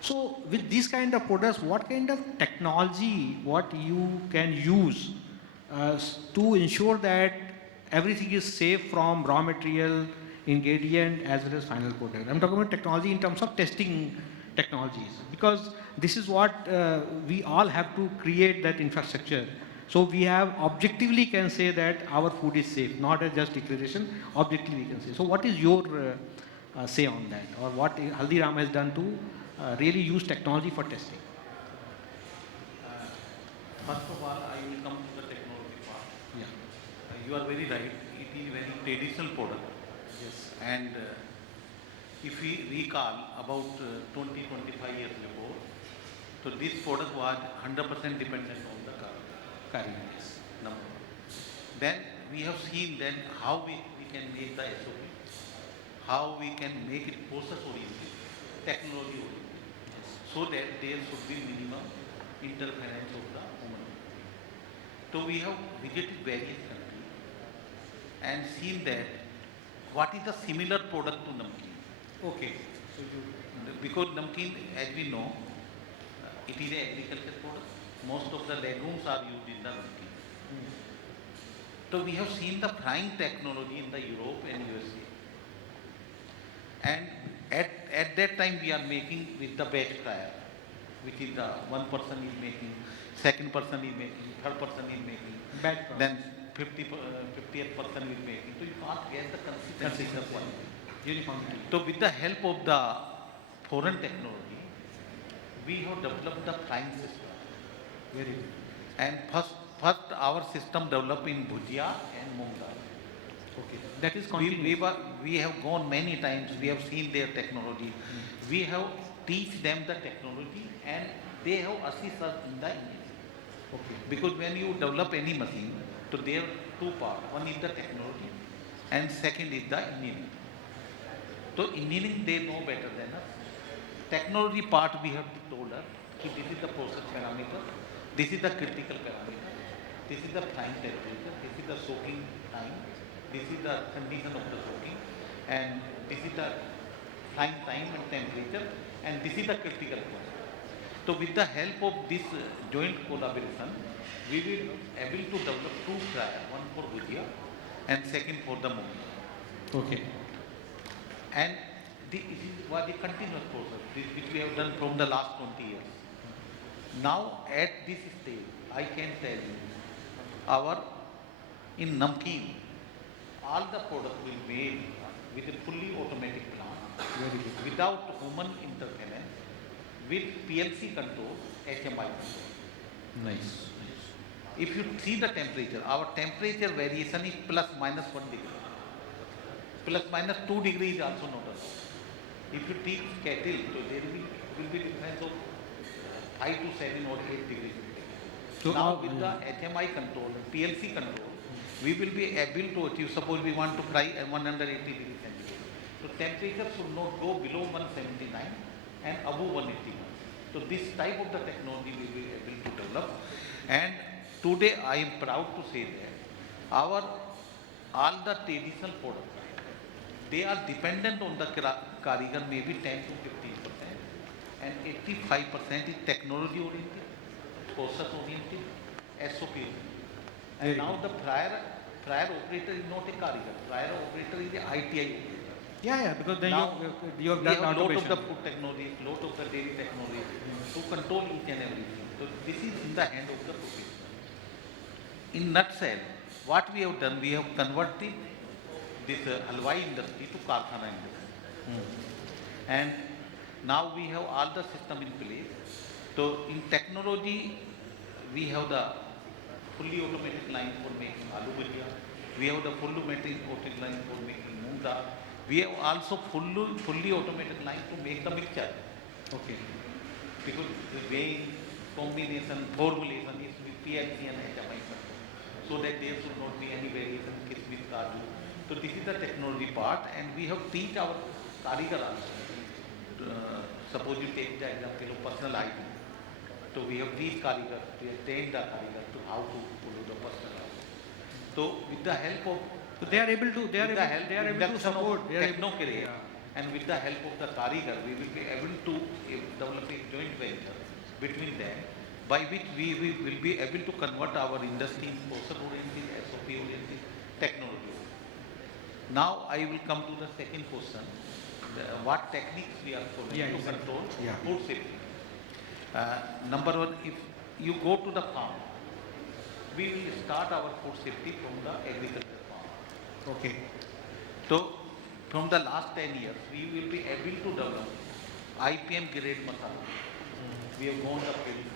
So with these kind of products, what kind of technology, what you can use to ensure that everything is safe from raw material, ingredient as well as final product? I'm talking about technology in terms of testing technologies, because this is what we all have to create that infrastructure. So we have objectively can say that our food is safe, not as just declaration, objectively can say. So what is your say on that, or what Haldiram has done to really use technology for testing? First of all, I will come to the technology part. Yeah. You are very right. It is very traditional product. Yes. And if we recall about 20-25 years ago, so this product was 100% dependent on the car. Yes. Number one. Then we have seen then how we can make the SOP, how we can make it process oriented, technology oriented, so that there should be minimum interference of the human. So we have visited various countries and seen that what is the similar product to namkeen. Okay. So because namkeen, as we know, it is an agriculture product. Most of the legumes are used in the namkeen. So we have seen the frying technology in the Europe and USA. And at that time we are making with the batch fryer, which is the one person is making, second person is making, third person is making, then 50th person is making. So you can't get the consistency of quality. uniformity. So with the help of the foreign technology, we have developed the frying system. Very good. And first our system developed in Bhujia and Moong Dal. Okay. That is continuous. We have gone many times, we have seen their technology. We have teach them the technology and they have assist us in the engineering. Okay. Because when you develop any machine, so there are two parts. One is the technology and second is the engineering. So engineering they know better than us. Technology part we have told us, this is the process parameter, this is the critical parameter, this is the frying temperature, this is the soaking time, this is the condition of the soaking, and this is the frying time and temperature, and this is the critical point. So with the help of this joint collaboration, we will able to develop two fryers, one for Bhujia and second for the Moong. Okay. And this was the continuous process, which we have done from the last 20 years. Now at this stage, I can tell you, in namkeen, all the products will be made with a fully automatic plant, Very good. without human interference, with PLC control, HMI control. Nice. If you see the temperature, our temperature variation is plus minus 1 degree. Plus minus 2 degrees is also not allowed. If you teach cattle, so there will be difference of 5 to 7 or 8 degrees. So, Now with the HMI control, PLC control, we will be able to achieve, suppose we want to fry at 180 degrees centigrade. So temperature should not go below 179 and above 181. So this type of the technology we will be able to develop. And today I am proud to say that all the traditional products, they are dependent on the Karigar maybe 10 to 15%, and 85% is technology oriented, process oriented, SOP oriented. And now the prior operator is not a Karigar, prior operator is a ITI operator. Yeah, because then Now you have we done have lot of automation. the food technology, lot of the dairy technology to control each and everything. So this is in the hand of the professional. In nutshell, what we have done, we have converted this halwai industry to karkhana industry. And now we have all the system in place. So in technology, we have the fully automatic line for making aloo bhujia. We have the fully automatic line for making moong dal. We have also fully automated line to make the mixture. Okay. Because the weighing, combination, formulation is with PLC and HMI control, so that there should not be any variation with kaju. So this is the technology part, and we have teach our karigar also. Suppose you take the example of personal hygiene. So we have teach karigar, we have trained the karigar to how to follow the personal hygiene. So with the help of They are able to support techno career, and with the help of the karigar, we will be able to develop a joint venture between them, by which we will be able to convert our industry in process oriented, SOP oriented, technology. Now I will come to the second question: what techniques we are following to control food safety. Number one, if you go to the farm, we will start our food safety from the agriculture farm. Okay. So from the last 10 years, we will be able to develop IPM grade masala. We have gone the field.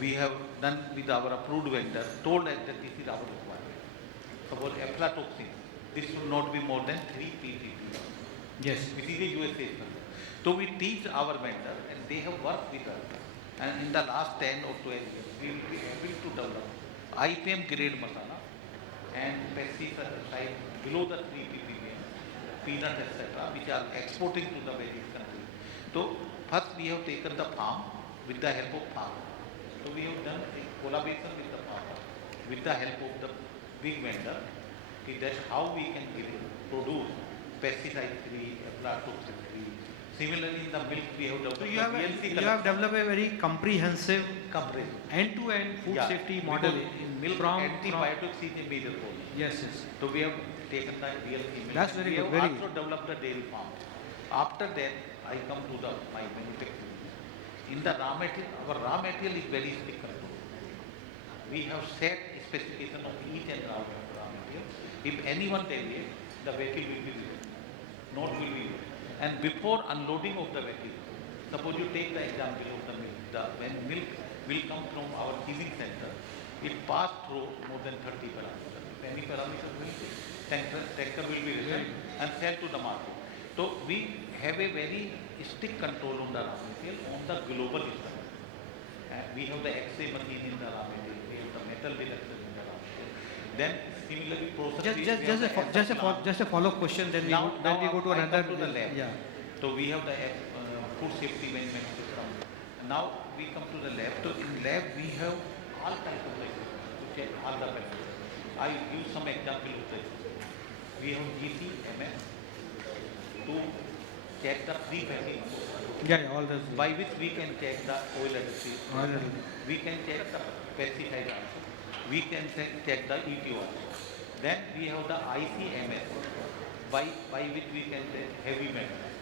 We have done with our approved vendor, told us that this is our requirement. Suppose aflatoxin, this should not be more than 3 ppm. Yes. Which is a USA standard. So we teach our vendor, and they have worked with us. And in the last 10 or 12 years, we will be able to develop IPM grade masala and pesticide below the 3 ppm, peanut, etc., which are exporting to the various countries. So first we have taken the farm with the help of farmer. So we have done a collaboration with the farmer, with the help of the big vendor, that how we can produce pesticide-free, aflatoxin-free. Similarly, in the milk we have developed. So you have developed a very comprehensive end-to-end food safety model. In milk, antibiotics is a major role. Yes. So we have taken the DLC milk. That's very we good. have also developed the dairy farm. After that, I come to my manufacturing. In the raw material, our raw material is very strict control. We have set specification of each and raw material. If anyone deviates, the vehicle will be removed. Not will be used. And before unloading of the vehicle, suppose you take the example of the milk. When milk will come from our chilling center, it passed through more than 30 parameters. If any parameter will be, tanker will be written and sell to the market. So we have a very strict control on the raw material on the global standard. And we have the X-ray machine in the raw material. We have the metal detector in the raw material. Then similarly process. Just a follow-up question. Then we go to another. To the lab. Yeah. So we have the food safety management system. Now we come to the lab. So in lab we have all types of equipment to check all the parameters. I use some example of this. We have GC, MS to check the pre-packing. All this. By which we can check the oil additive. We can check the pesticide also. We can check the ETO also. Then we have the ICMS, by which we can check heavy metals,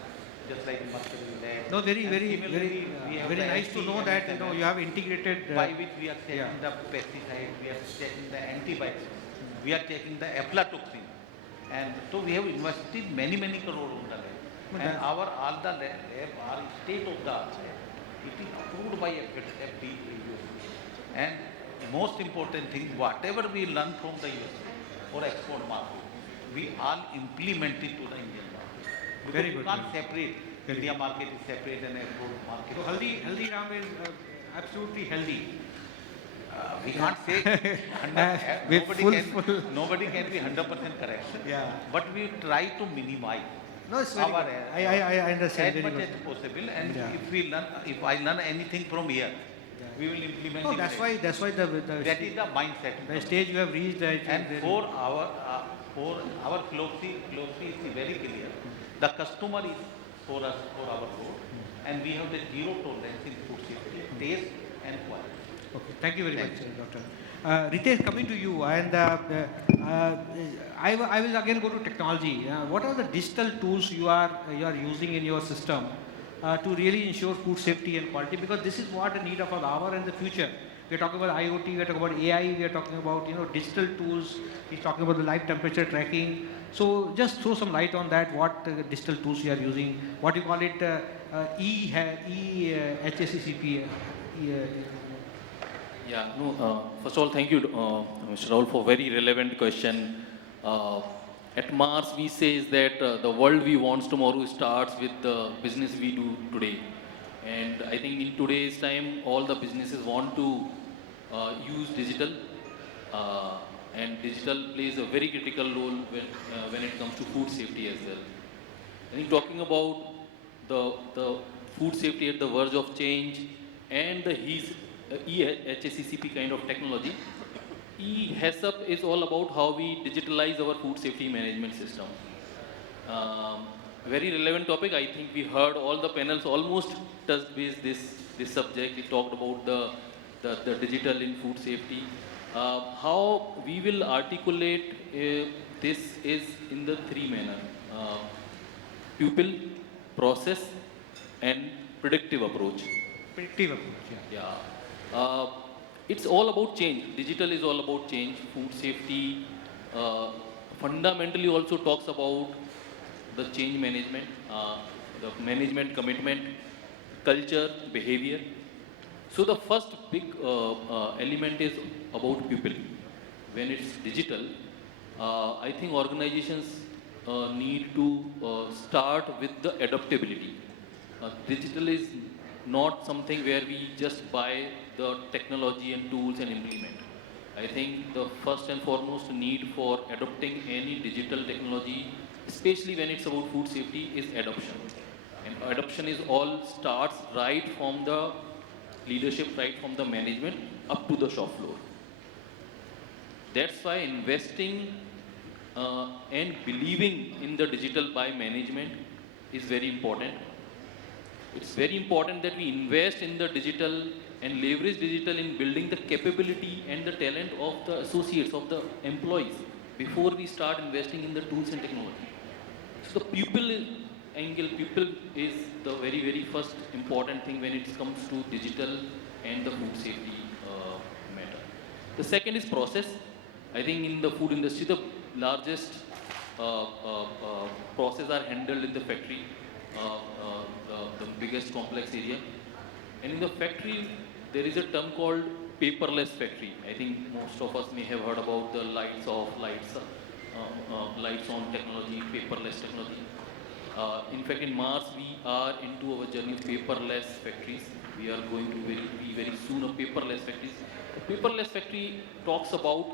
just like mercury, lead. No, very nice to know that you have integrated. By which we are checking the pesticide, we are checking the antibiotics, we are checking the aflatoxin, and so we have invested many crore on the lab. And all the lab are state of the art. It is approved by FDA. And most important thing, whatever we learn from the US or export market, we all implement it to the Indian market. Because Very you good. can't separate India market is separate and export market. So Haldiram is absolutely healthy. We can't say nobody can be 100% correct. Yeah. But we try to minimize No, it's very our good. I understand as very much much. as possible. And Yeah. if I learn anything from here, we will implement. No, it that's there. why That is the mindset. the stage you have reached. I think And for our philosophy is very clear. The customer is for us, for our growth, and we have the zero tolerance in food safety, taste and quality. Okay, thank you very Thank much, Doctor. Ritesh, coming to you, and I will again go to technology. What are the digital tools you are using in your system to really ensure food safety and quality? Because this is what the need of our hour and the future. We are talking about IoT, we are talking about AI, we are talking about digital tools. He's talking about the live temperature tracking. So just throw some light on that. What digital tools you are using? What you call it? HACCP. Yeah, no, first of all, thank you, Mr. Rahul, for very relevant question. At Mars, we say is that the world we want tomorrow starts with the business we do today. And I think in today's time, all the businesses want to use digital. And digital plays a very critical role when it comes to food safety as well. I think talking about the food safety at the verge of change and the EHACCP kind of technology, EHACCP is all about how we digitalize our food safety management system. Very relevant topic. I think we heard all the panels almost touched base this subject. We talked about the digital in food safety. How we will articulate this is in the three manner: pupil, process, and predictive approach. Predictive approach, yeah. Yeah. It's all about change. Digital is all about change. Food safety fundamentally also talks about the change management, the management commitment, culture, behavior. So the first big element is about people. When it's digital, I think organizations need to start with the adaptability. Digital is not something where we just buy the technology and tools and implement. I think the first and foremost need for adopting any digital technology, especially when it's about food safety, is adoption. And adoption is all starts right from the leadership, right from the management up to the shop floor. That's why investing and believing in the digital by management is very important. It's very important that we invest in the digital and leverage digital in building the capability and the talent of the associates, of the employees, before we start investing in the tools and technology. So the angle, people is the very, very first important thing when it comes to digital and the food safety matter. The second is process. I think in the food industry, the largest process are handled in the factory, the biggest complex area. And in the factory, there is a term called paperless factory. I think most of us may have heard about the lights off, lights on technology, paperless technology. In fact, in Mars, we are into our journey of paperless factories. We are going to be very soon a paperless factories. A paperless factory talks about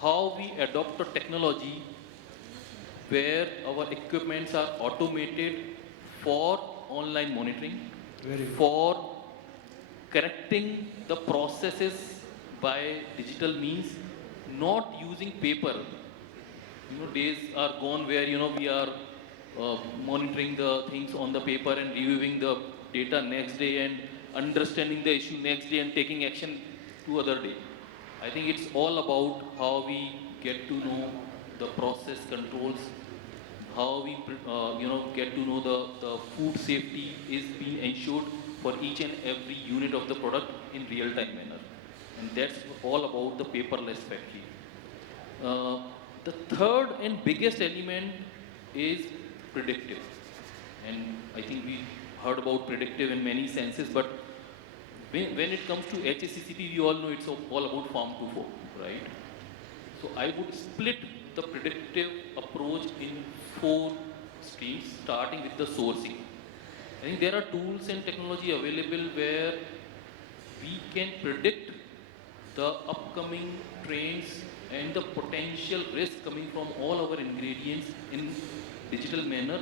how we adopt a technology where our equipments are automated for online monitoring, for correcting the processes by digital means, not using paper. Days are gone where, we are monitoring the things on the paper and reviewing the data next day and understanding the issue next day and taking action to other day. I think it's all about how we get to know the process controls, how we get to know the food safety is being ensured for each and every unit of the product in real-time manner. And that's all about the paperless factory. The third and biggest element is predictive. And I think we heard about predictive in many senses, but when it comes to HACCP, we all know it's all about farm to fork, right? So I would split the predictive approach in 4 streams, starting with the sourcing. I think there are tools and technology available where we can predict the upcoming trends and the potential risk coming from all our ingredients in digital manner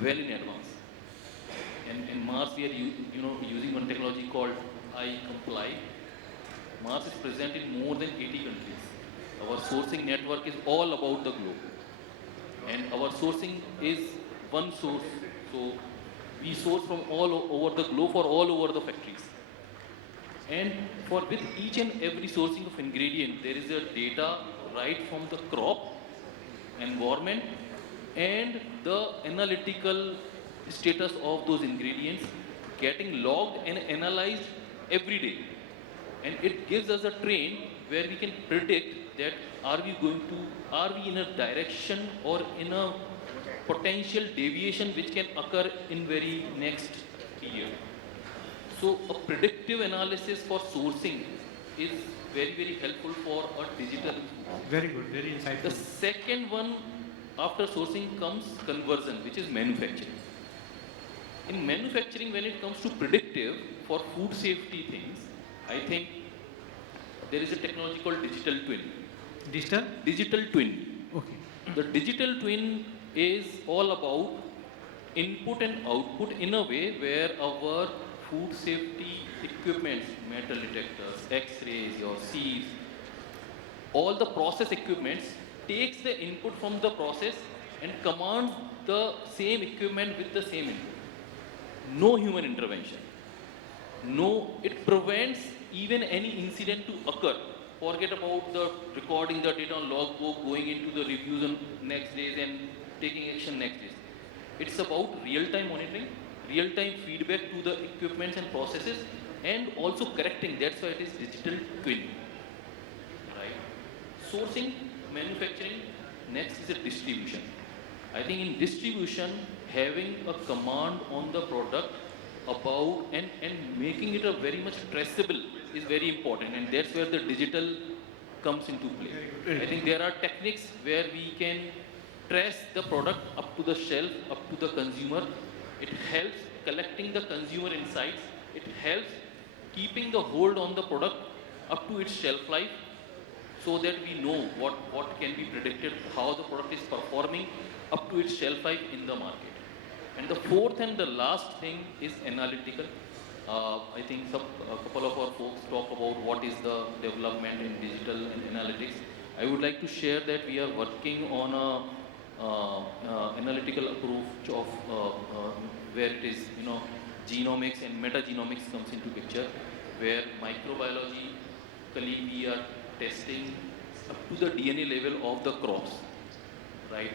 well in advance. And in Mars, we are using one technology called I Comply. Mars is present in more than 80 countries. Our sourcing network is all about the globe. And our sourcing is one source. So we source from all over the globe for all over the factories. And for with each and every sourcing of ingredient, there is a data right from the crop, environment, and the analytical status of those ingredients getting logged and analyzed every day. And it gives us a train where we can predict that are we in a direction or in a potential deviation which can occur in very next year. So a predictive analysis for sourcing is very, very helpful for a digital. Very good, very insightful. The second one after sourcing comes conversion, which is manufacturing. In manufacturing, when it comes to predictive for food safety things, I think there is a technology called digital twin. Digital? Digital twin. Okay. The digital twin is all about input and output in a way where our food safety equipments, metal detectors, X-rays, your sieves, all the process equipments takes the input from the process and commands the same equipment with the same input. No human intervention. No, it prevents even any incident to occur. Forget about the recording the data on logbook, going into the reviews on next days and taking action next days. It's about real-time monitoring, real-time feedback to the equipments and processes, and also correcting. That's why it is digital twin. Right? Sourcing, manufacturing, next is a distribution. I think in distribution, having a command on the product about and making it a very much traceable is very important, and that's where the digital comes into play. I think there are techniques where we can trace the product up to the shelf, up to the consumer. It helps collecting the consumer insights. It helps keeping the hold on the product up to its shelf life so that we know what can be predicted, how the product is performing up to its shelf life in the market. And the fourth and the last thing is analytical. I think a couple of our folks talk about what is the development in digital and analytics. I would like to share that we are working on a analytical approach of where it is, genomics and metagenomics comes into picture, where microbiologically we are testing up to the DNA level of the crops, right?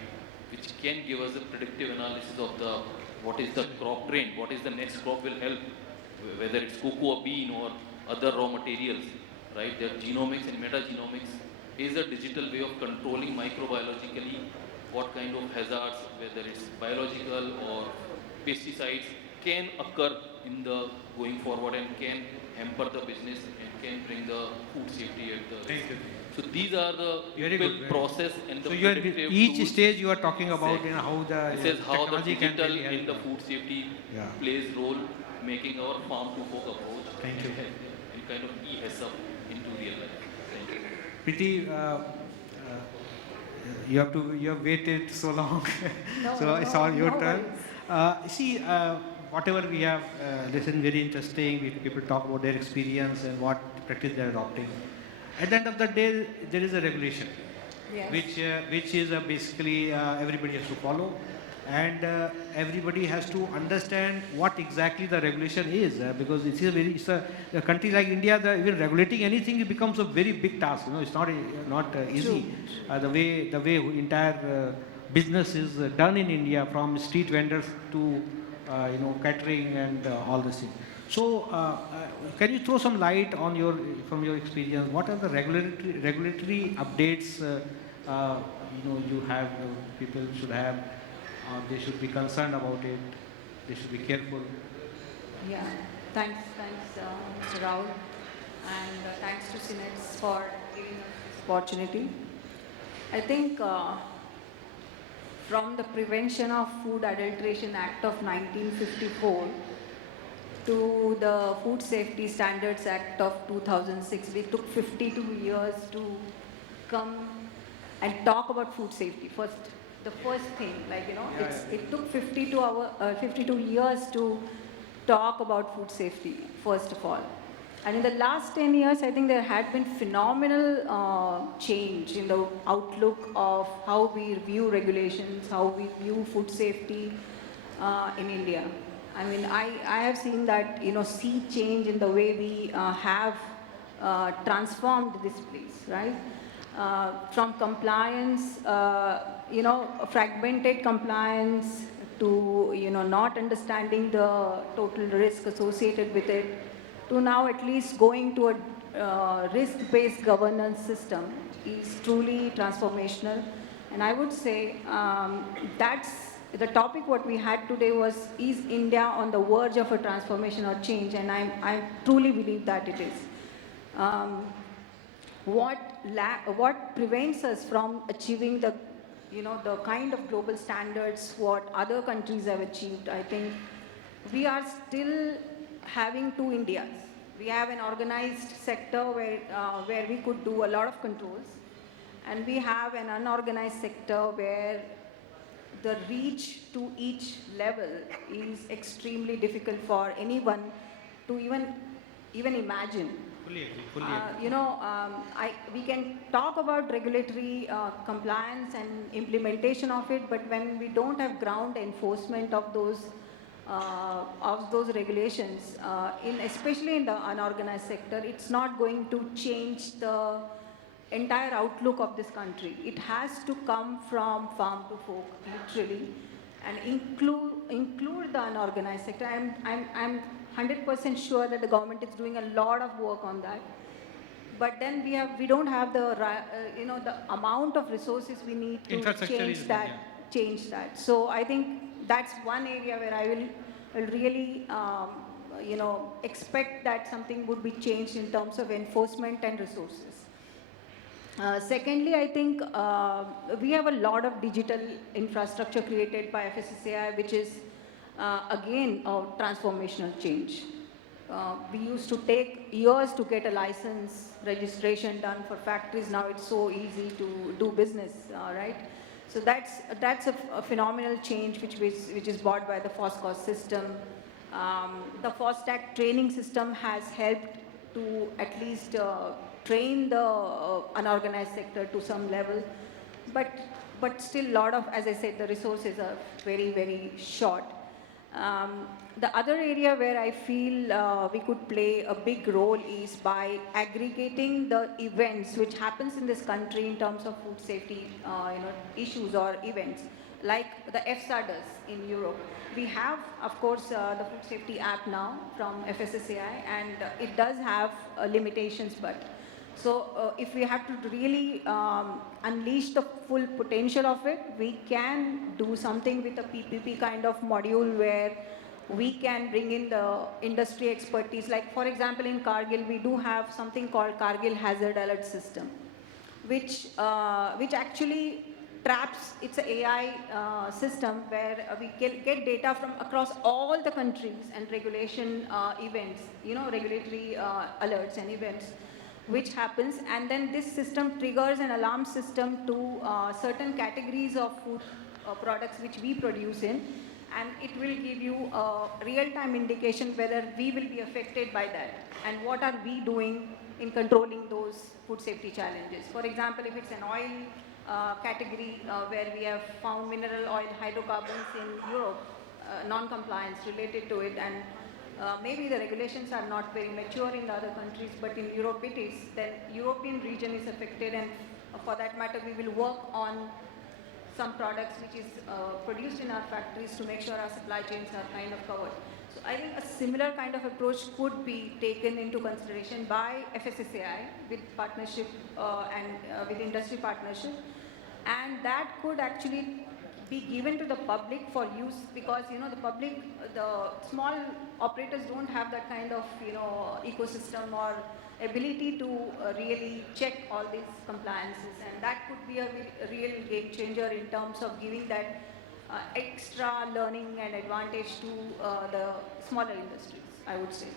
Which can give us a predictive analysis of what is the crop trend, what is the next crop will help, whether it's cocoa or bean or other raw materials, right? That genomics and metagenomics is a digital way of controlling microbiologically what kind of hazards, whether it's biological or pesticides, can occur in the going forward and can hamper the business and can bring the food safety at the risk. So these are the people process and the predictive each tools. Stage you are talking about how the This is how the technology can digital really help. in the food safety plays role, making our farm to fork approach Thank you. and kind of e-heads up into real life. Thank you. Preeti, you have waited so long, so it's all your turn. Whatever we have listened, very interesting. People talk about their experience and what practice they are adopting. At the end of the day, there is a regulation, Yes. which is basically everybody has to follow, and everybody has to understand what exactly the regulation is, because it's a country like India, even regulating anything it becomes a very big task. It's not easy. The way entire business is done in India, from street vendors to catering and all this thing. So, can you throw some light on from your experience? What are the regulatory updates you have? People should have. They should be concerned about it. They should be careful. Yeah, thanks, Mr. Rahul, and thanks to Synex for giving us this opportunity. I think from the Prevention of Food Adulteration Act of 1954 to the Food Safety Standards Act of 2006. We took 52 years to come and talk about food safety. The first thing, it took 52 years to talk about food safety, first of all. And in the last 10 years, I think there had been phenomenal change in the outlook of how we view regulations, how we view food safety in India. I mean, I have seen that, sea change in the way we have transformed this place, right? From compliance, fragmented compliance to, not understanding the total risk associated with it, to now at least going to a risk-based governance system is truly transformational. And I would say that's the topic what we had today was, is India on the verge of a transformation or change? And I truly believe that it is. What prevents us from achieving the kind of global standards what other countries have achieved? I think we are still having two Indias. We have an organized sector where we could do a lot of controls, and we have an unorganized sector where the reach to each level is extremely difficult for anyone to even imagine. Fully agree. We can talk about regulatory compliance and implementation of it, but when we don't have ground enforcement of those regulations, especially in the unorganized sector, it's not going to change the entire outlook of this country. It has to come from farm to fork, literally, and include the unorganized sector. I'm 100% sure that the government is doing a lot of work on that. But then we don't have the amount of resources we need to change that. So I think that's one area where I will really expect that something would be changed in terms of enforcement and resources. Secondly, I think we have a lot of digital infrastructure created by FSSAI, which is again a transformational change. We used to take years to get a license registration done for factories. Now it's so easy to do business, right? So that's a phenomenal change which is brought by the FOSCOS system. The FOSTAC training system has helped to at least train the unorganized sector to some level, but still a lot of, as I said, the resources are very, very short. The other area where I feel we could play a big role is by aggregating the events which happens in this country in terms of food safety issues or events, like the EFSA does in Europe. We have, of course, the food safety app now from FSSAI, and it does have limitations, but so if we have to really unleash the full potential of it, we can do something with a PPP kind of module where we can bring in the industry expertise. Like, for example, in Kargil, we do have something called Kargil Hazard Alert System, which actually traps, it's an AI system where we get data from across all the countries and regulation events, regulatory alerts and events, which happens, and then this system triggers an alarm system to certain categories of food products which we produce in, and it will give you a real-time indication whether we will be affected by that and what are we doing in controlling those food safety challenges. For example, if it's an oil category where we have found mineral oil hydrocarbons in Europe, non-compliance related to it, and maybe the regulations are not very mature in the other countries, but in Europe it is, then European region is affected, and for that matter we will work on some products which is produced in our factories to make sure our supply chains are kind of covered. So I think a similar kind of approach could be taken into consideration by FSSAI with partnership and with industry partnership, and that could actually be given to the public for use, because the small operators don't have that kind of ecosystem or ability to really check all these compliances, and that could be a real game changer in terms of giving that extra learning and advantage to the smaller industries, I would say.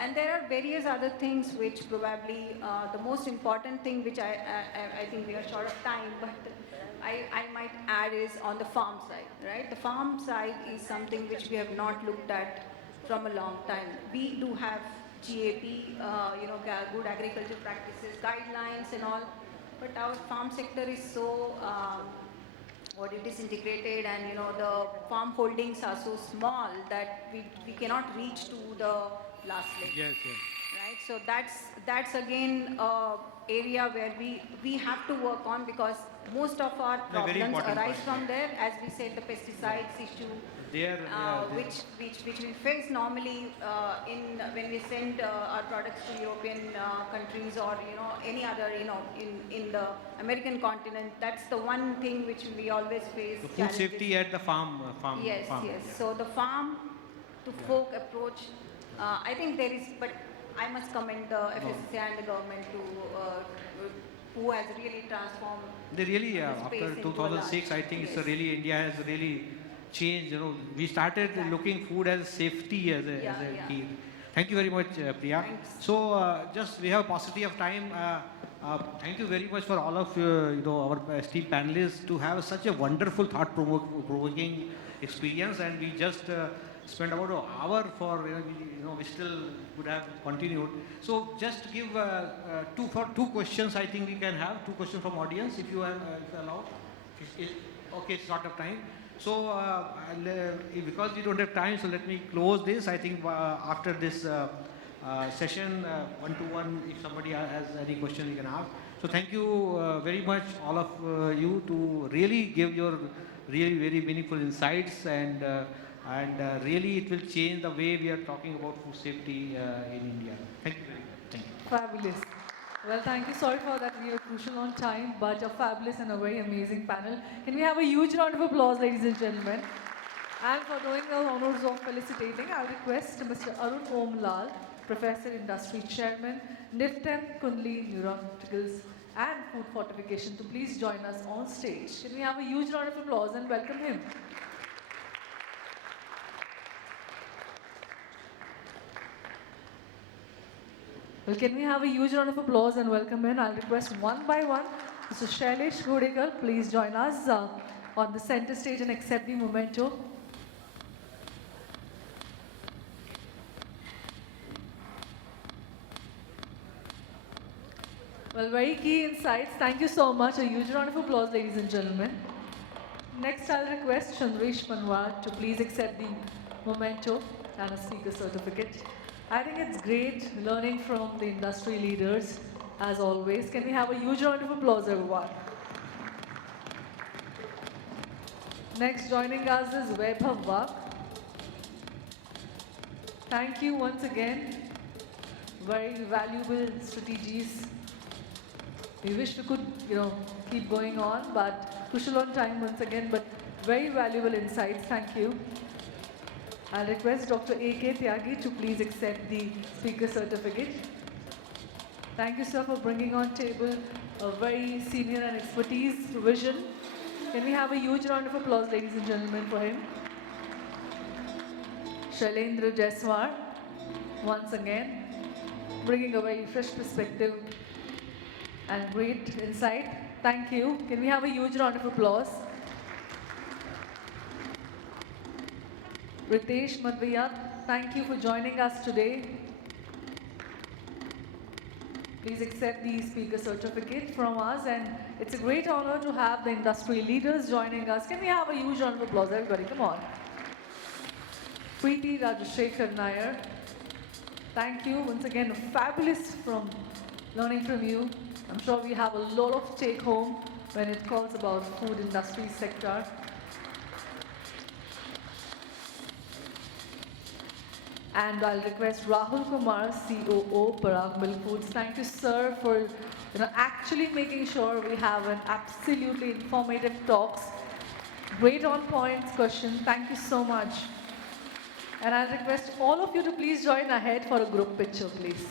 And there are various other things which probably the most important thing which I think we are short of time, but I might add is on the farm side, right? The farm side is something which we have not looked at from a long time. We do have GAP, good agriculture practices, guidelines and all, but our farm sector is so what it is integrated, and the farm holdings are so small that we cannot reach to the last leg. Yes, yes. Right, so that's again a area where we have to work on, because most of our A very problems important arise point, from there, as we said, the pesticides issue, There, which we face normally when we send our products to European countries, or any other in the American continent. That's the one thing which we always face. the food challenges. safety at the farm. Yes, farm. yes. So the farm to fork approach, I think there is, but I must commend the FSSAI and the government who has really transformed. They really, the after space into a 2006, large- I think it's yes. a really, India has really changed. We started Exactly. looking food as safety as a Yeah. key. Thank you very much, Priya. Thanks. So, just we have paucity of time. Thank you very much for all of our esteemed panelists to have such a wonderful, thought-provoking experience, and we just spent about an hour for we still would have continued. So, just to give two questions, I think we can have 2 questions from audience, if you have if allowed. Okay, it's sort of time. So, because we don't have time, so let me close this. I think after this session, one-to-one, if somebody has any question, you can ask. So, thank you very much, all of you, to really give your really very meaningful insights, and really it will change the way we are talking about food safety in India. Thank you very much. Thank you. Fabulous. Well, thank you. Sorry for that. We are crucial on time, but a fabulous and a very amazing panel. Can we have a huge round of applause, ladies and gentlemen? And for doing the honors of felicitating, I'll request Mr. Arun Omlal, Professor, Industry Chairman, NIFTEM Kundli Neuroticals and Food Fortification, to please join us on stage. Can we have a huge round of applause and welcome him? Well, can we have a huge round of applause and welcome in? I'll request one by one. Mr. Shailesh, Ghodekar, please join us on the center stage and accept the memento. Well, very key insights. Thank you so much. A huge round of applause, ladies and gentlemen. Next, I'll request Chandresh Panwar to please accept the memento and a speaker certificate. I think it's great learning from the industry leaders, as always. Can we have a huge round of applause, everyone? Next, joining us is Vaibhav Wagh. Thank you once again. Very valuable strategies. We wish we could, keep going on, but crucial on time once again, but very valuable insights. Thank you. I'll request Dr. A.K. Tyagi to please accept the speaker certificate. Thank you, sir, for bringing on table a very senior and expertise vision. Can we have a huge round of applause, ladies and gentlemen, for him? Shailendra Jaiswal, once again, bringing a very fresh perspective and great insight. Thank you. Can we have a huge round of applause? Ritesh Madhviya, thank you for joining us today. Please accept the speaker certificate from us, and it's a great honor to have the industry leaders joining us. Can we have a huge round of applause, everybody? Come on. Preeti Rajashekhar Nair, thank you. Once again, fabulous from learning from you. I'm sure we have a lot of take home when it calls about food industry sector. And I'll request Rahul Kumar, COO, Parag Milk Foods. Thank you, sir, for actually making sure we have an absolutely informative talks. Great on points question. Thank you so much. And I'll request all of you to please join ahead for a group picture, please.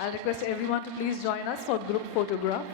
I'll request everyone to please join us for group photograph.